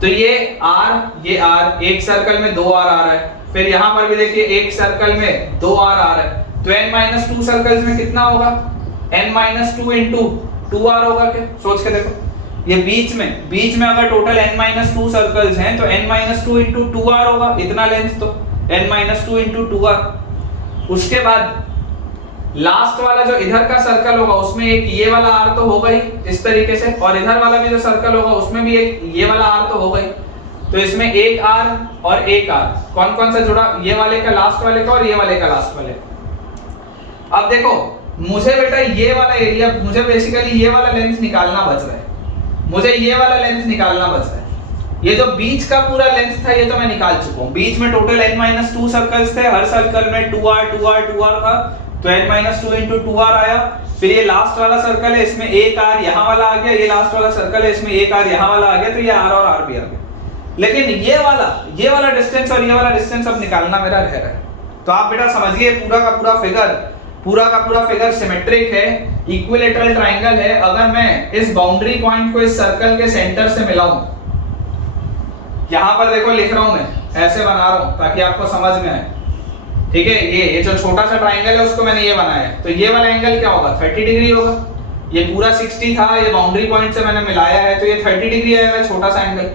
तो ये r, एक सर्कल में 2r आ रहा है, फिर यहां पर भी देखिए एक सर्कल में 2r आ रहा है, तो n-2 सर्कल्स में कितना होगा, n-2 into 2r होगा क्या, सोच के देखो। ये बीच में अगर टोटल n-2 सर्कल्स हैं तो n-2 into 2r होगा, इतना लेंथ, तो n-2 into 2r। उसके बाद लास्ट वाला जो इधर का सर्कल होगा उसमें एक ये वाला आर तो होगा ही इस तरीके से, और इधर वाला भी जो सर्कल होगा उसमें भी एक ये वाला आर तो होगा ही। तो इसमें एक आर और एक आर कौन कौन सा जुड़ा, ये वाले का लास्ट वाले का और ये वाले का लास्ट वाले का। अब देखो मुझे बेटा ये वाला एरिया, मुझे बेसिकली ये वाला लेंथ निकालना बच रहा है, मुझे ये वाला लेंथ निकालना बच रहा है। ये जो बीच का पूरा लेंथ था ये तो मैं निकाल चुका हूं। बीच में टोटल n-2 सर्कल्स थे, हर सर्कल में 2r 2r 2r था, तो n-2 into 2r आया। फिर ये लास्ट वाला सर्कल है, इसमें एक r यहाँ वाला आ गया, ये लास्ट वाला सर्कल है, इसमें एक r यहाँ वाला आ गया, तो ये r और r भी आ गया। लेकिन ये वाला डिस्टेंस और ये वाला डिस्टेंस अब निकालना मेरा रह रहा है। तो आप बेटा समझिए पूरा का पूरा फिगर सिमेट्रिक है, इक्विलैटरल ट्रायंगल है। अगर मैं इस बाउंड्री पॉइंट को इस सर्कल के सेंटर से मिलाऊं, यहां पर देखो लिख रहा हूं मैं, ऐसे बना रहा हूं ताकि आपको समझ में आए, ठीक है। ये जो छोटा सा ट्रायंगल है उसको मैंने ये बनाया है, तो ये वाला एंगल क्या होगा, 30 डिग्री होगा। ये पूरा 60 था, ये बाउंड्री पॉइंट से मैंने मिलाया है, तो ये 30 डिग्री आएगा छोटा सा एंगल।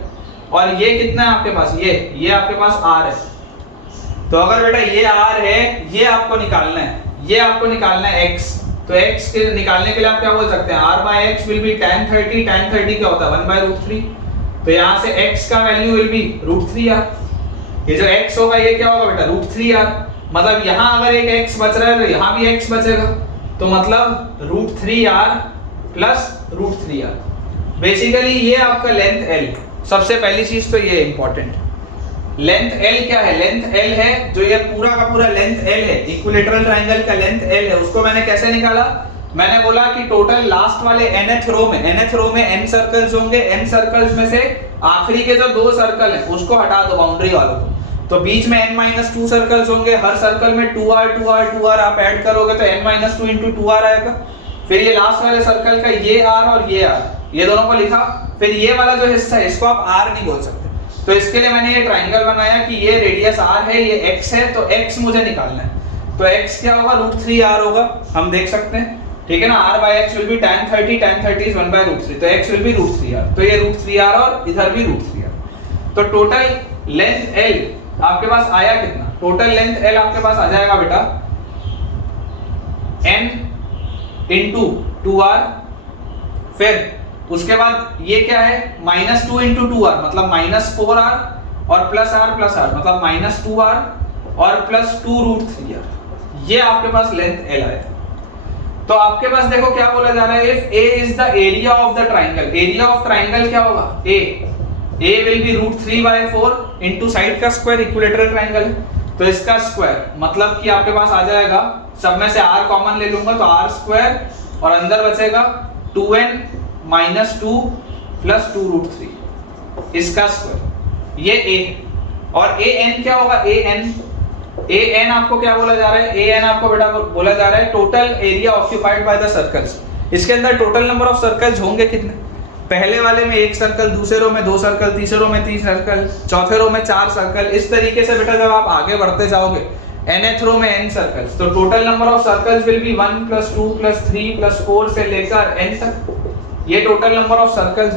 और ये कितना है आपके पास, ये आपके पास r है। तो अगर बेटा ये r है, ये आपको निकालना है, ये आपको निकालना है x। तो x के निकालने के लिए आप क्या बोल सकते हैं, r by x will be tan 30। tan 30 क्या होता है 1/√3। तो यहाँ से x का वैल्यू will be √3r। ये जो x होगा ये क्या होगा बेटा √3r। मतलब यहाँ अगर एक x बच रहा है तो यहाँ भी x बचेगा, तो मतलब √3r प्लस √3r। बेसिकली ये आपका लेंथ l। सबसे पहली चीज तो ये इंपॉर्टेंट, लेंथ l क्या है, लेंथ l है जो ये पूरा का पूरा लेंथ l है, इक्विलैटरल ट्रायंगल का लेंथ l है। उसको मैंने कैसे निकाला, मैंने बोला कि टोटल लास्ट वाले nth रो में n सर्कल्स होंगे, n सर्कल्स में से आखिरी के जो 2 सर्कल हैं उसको हटा दो बाउंड्री वालों को, तो बीच में n-2 सर्कल्स होंगे, हर सर्कल में 2r 2r 2r आप ऐड करोगे तो n-2 into 2r आएगा। फिर ये लास्ट वाले सर्कल का ये r और ये r, ये दोनों को लिखा। फिर ये वाला जो हिस्सा है इसको आप r नहीं बोल सकते, तो इसके लिए मैंने ये ट्रायंगल बनाया कि ये रेडियस r है, ये x है, तो x मुझे निकालना है। तो x क्या होगा, √3r होगा, हम देख सकते हैं, ठीक है ना। r by x will be tan 30, tan 30 is 1/√3, तो x will be √3r। तो ये √3r और इधर भी √3r। तो टोटल लेंथ l आपके पास आया कितना, टोटल लेंथ l आपके पास आ जाएगा बेटा n into 2r। फिर उसके बाद ये क्या है, -2 into 2r मतलब -4r और +r मतलब -2r और +2√3r। ये आपके पास लेंथ l आया। तो आपके पास देखो क्या बोला जा रहा है, if a is the area of the triangle, area of triangle क्या होगा, a will be √3/4 into side का स्क्वायर, इक्विलैटरल ट्रायंगल है तो इसका स्क्वायर, मतलब कि आपके पास आ जाएगा, सब में से r कॉमन ले लूंगा तो r² और अंदर बचेगा 2n - 2 + 2√3 इसका स्क्वायर, ये a। और an क्या होगा, an आपको क्या बोला जा रहा है, an आपको बेटा बोला जा रहा है total area occupied by the circles. इसके अंदर टोटल नंबर ऑफ सर्कल्स होंगे कितने, पहले वाले में 1 सर्कल, दूसरे रो में 2 सर्कल, तीसरे रो में 3 सर्कल, चौथे रो में 4 सर्कल। इस तरीके से बेटा जब आप आगे बढ़ते जाओगे nth रो में n सर्कल्स, तो total number of circles will be 1 + 2 + 3 + 4 से लेकर n तक, ये टोटल नंबर ऑफ सर्कल्स।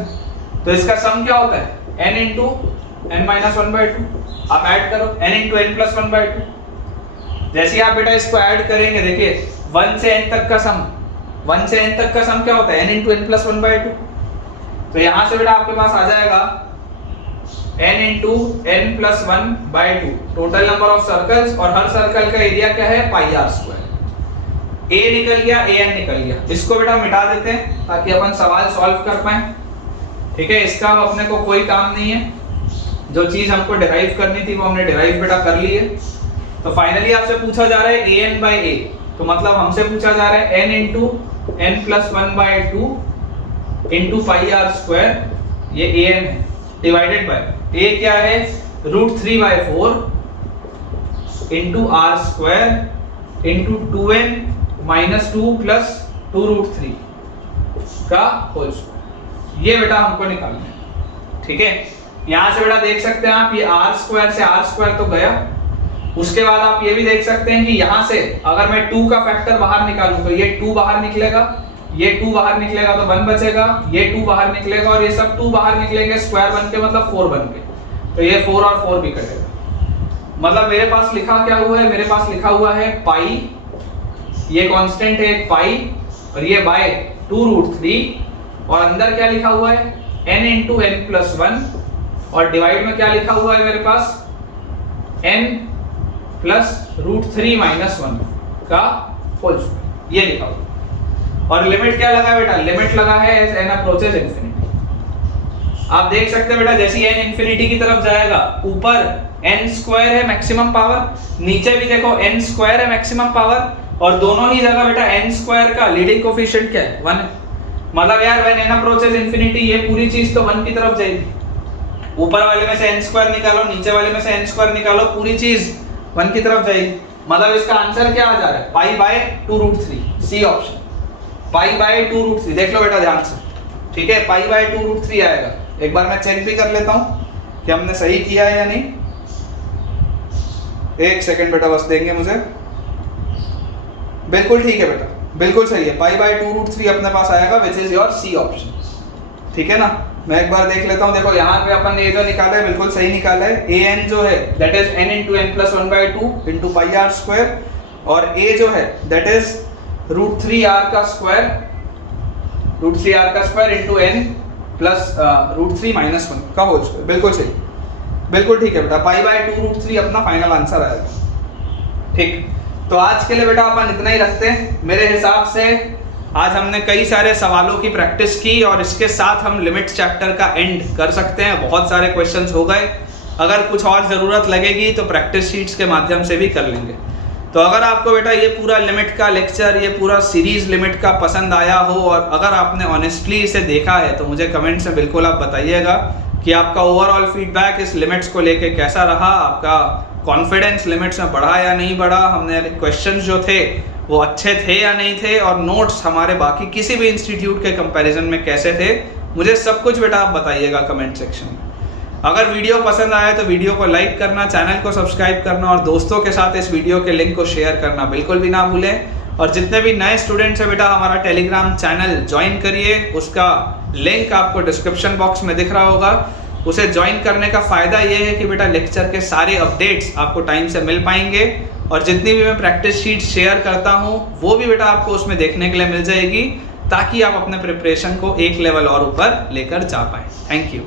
तो इसका सम क्या होता है, n into n-1/2, आप ऐड करो n into n + 1/2। जैसे आप बेटा इसको ऐड करेंगे, देखिए 1 से n तक का सम, 1 से n तक का सम क्या होता है, n into n + 1/2। तो यहां से बेटा आपके पास आ जाएगा n into n + 1/2 total number of circles, और हर सर्कल का एरिया क्या है πr²। a निकल गया, an निकल गया, इसको बेटा मिटा देते हैं ताकि अपन सवाल सॉल्व कर पाए, ठीक है। इसका अब अपने को कोई काम नहीं है, जो चीज हमको डिराइव करनी थी वो हमने डिराइव बेटा कर ली है। तो फाइनली आपसे पूछा जा रहा है an/a, तो मतलब हमसे पूछा जा रहा है n into n + 1/2 into πr², ये an है, डिवाइडेड बाय a क्या है, √3/4 into r² into 2n - 2 + 2√3 का होल स्क्वायर। ये बेटा हमको निकालना है, ठीक है। यहां से बेटा देख सकते हैं आप, ये r² से r² तो गया। उसके बाद आप ये भी देख सकते हैं कि यहां से अगर मैं 2 का फैक्टर बाहर निकालूं तो ये 2 बाहर निकलेगा, ये 2 बाहर निकलेगा तो 1 बचेगा, ये 2 बाहर निकलेगा और ये सब 2 बाहर निकलेंगे, स्क्वायर बन के मतलब 4 बन के, तो ये 4 और 4 भी कटेगा। मतलब मेरे पास लिखा क्या हुआ है, मेरे पास लिखा हुआ है पाई, ये कांस्टेंट है एक पाई और ये बाय 2√3 और अंदर क्या लिखा हुआ है n इंटू एन प्लस 1 और डिवाइड में क्या लिखा हुआ है मेरे पास n प्लस √3 माइनस 1 का होल स्क्वायर, ये लिखा हुआ। और लिमिट क्या लगा है बेटा, लिमिट लगा है एज n अप्रोचेस इंफिनिटी। आप देख सकते हैं बेटा जैसे n इंफिनिटी की तरफ जाएगा ऊपर n स्क्वायर है मैक्सिमम पावर, नीचे भी देखो n स्क्वायर है मैक्सिमम पावर और दोनों ही जगह बेटा n स्क्वायर का लीडिंग कोफिशिएंट क्या है 1 है। मतलब यार व्हेन n अप्रोचेस इंफिनिटी ये पूरी चीज तो 1 की तरफ जाएगी। ऊपर वाले में से n स्क्वायर निकालो, नीचे वाले में से n स्क्वायर निकालो, पूरी चीज 1 की तरफ जाएगी। मतलब इसका आंसर क्या आ जा रहा है pi by 2√3, C option pi by 2√3। देख लो बेटा ध्यान से, ठीक है, पाई बाय 2√3 आएगा। एक बार मैं चेक भी कर लेता हूं कि हमने सही किया है या नहीं। एक सेकंड बेटा बस देंगे मुझे। बिल्कुल ठीक है बेटा, बिल्कुल सही है, पाई बाय 2√3 अपने पास आएगा which is your C option. ठीक है ना, मैं एक बार देख लेता हूं। देखो यहाँ पे अपन ने ये जो निकाला है बिल्कुल सही निकाला है। ए एन जो है that is n into n plus 1/2 into pi r square और ए जो है दैट इज √3r का स्क्वायर, √3r का square into n plus √3 minus 1 का होल स्क्वायर। बिल्कुल सही, बिल्कुल ठीक है बेटा, पाई बाय 2√3 अपना फाइनल आंसर आएगा। ठीक, तो आज के लिए बेटा अपन इतना ही रखते हैं। मेरे हिसाब से आज हमने कई सारे सवालों की प्रैक्टिस की और इसके साथ हम लिमिट्स चैप्टर का एंड कर सकते हैं। बहुत सारे क्वेश्चंस हो गए, अगर कुछ और ज़रूरत लगेगी तो प्रैक्टिस शीट्स के माध्यम से भी कर लेंगे। तो अगर आपको बेटा ये पूरा लिमिट का लेक्चर, ये पूरा सीरीज लिमिट का पसंद आया हो और अगर आपने ऑनेस्टली इसे देखा है तो मुझे कमेंट्स में बिल्कुल आप बताइएगा कि आपका ओवरऑल फीडबैक इस लिमिट्स को लेके कैसा रहा, आपका कॉन्फिडेंस लिमिट्स में बढ़ा या नहीं बढ़ा, हमने क्वेश्चंस जो थे वो अच्छे थे या नहीं थे और नोट्स हमारे बाकी किसी भी इंस्टीट्यूट के कंपैरिजन में कैसे थे, मुझे सब कुछ बेटा आप बताइएगा कमेंट सेक्शन में। अगर वीडियो पसंद आए तो वीडियो को लाइक करना, चैनल को सब्सक्राइब करना और दोस्तों के साथ इस वीडियो के लिंक को शेयर करना बिल्कुल भी ना भूलें। और जितने भी नए स्टूडेंट्स हैं बेटा हमारा टेलीग्राम चैनल ज्वाइन करिए, उसका लिंक आपको डिस्क्रिप्शन बॉक्स में दिख रहा होगा। उसे ज्वाइन करने का फ़ायदा ये है कि बेटा लेक्चर के सारे अपडेट्स आपको टाइम से मिल पाएंगे और जितनी भी मैं प्रैक्टिस शीट शेयर करता हूँ वो भी बेटा आपको उसमें देखने के लिए मिल जाएगी, ताकि आप अपने प्रिपरेशन को एक लेवल और ऊपर लेकर जा पाएँ। Thank you.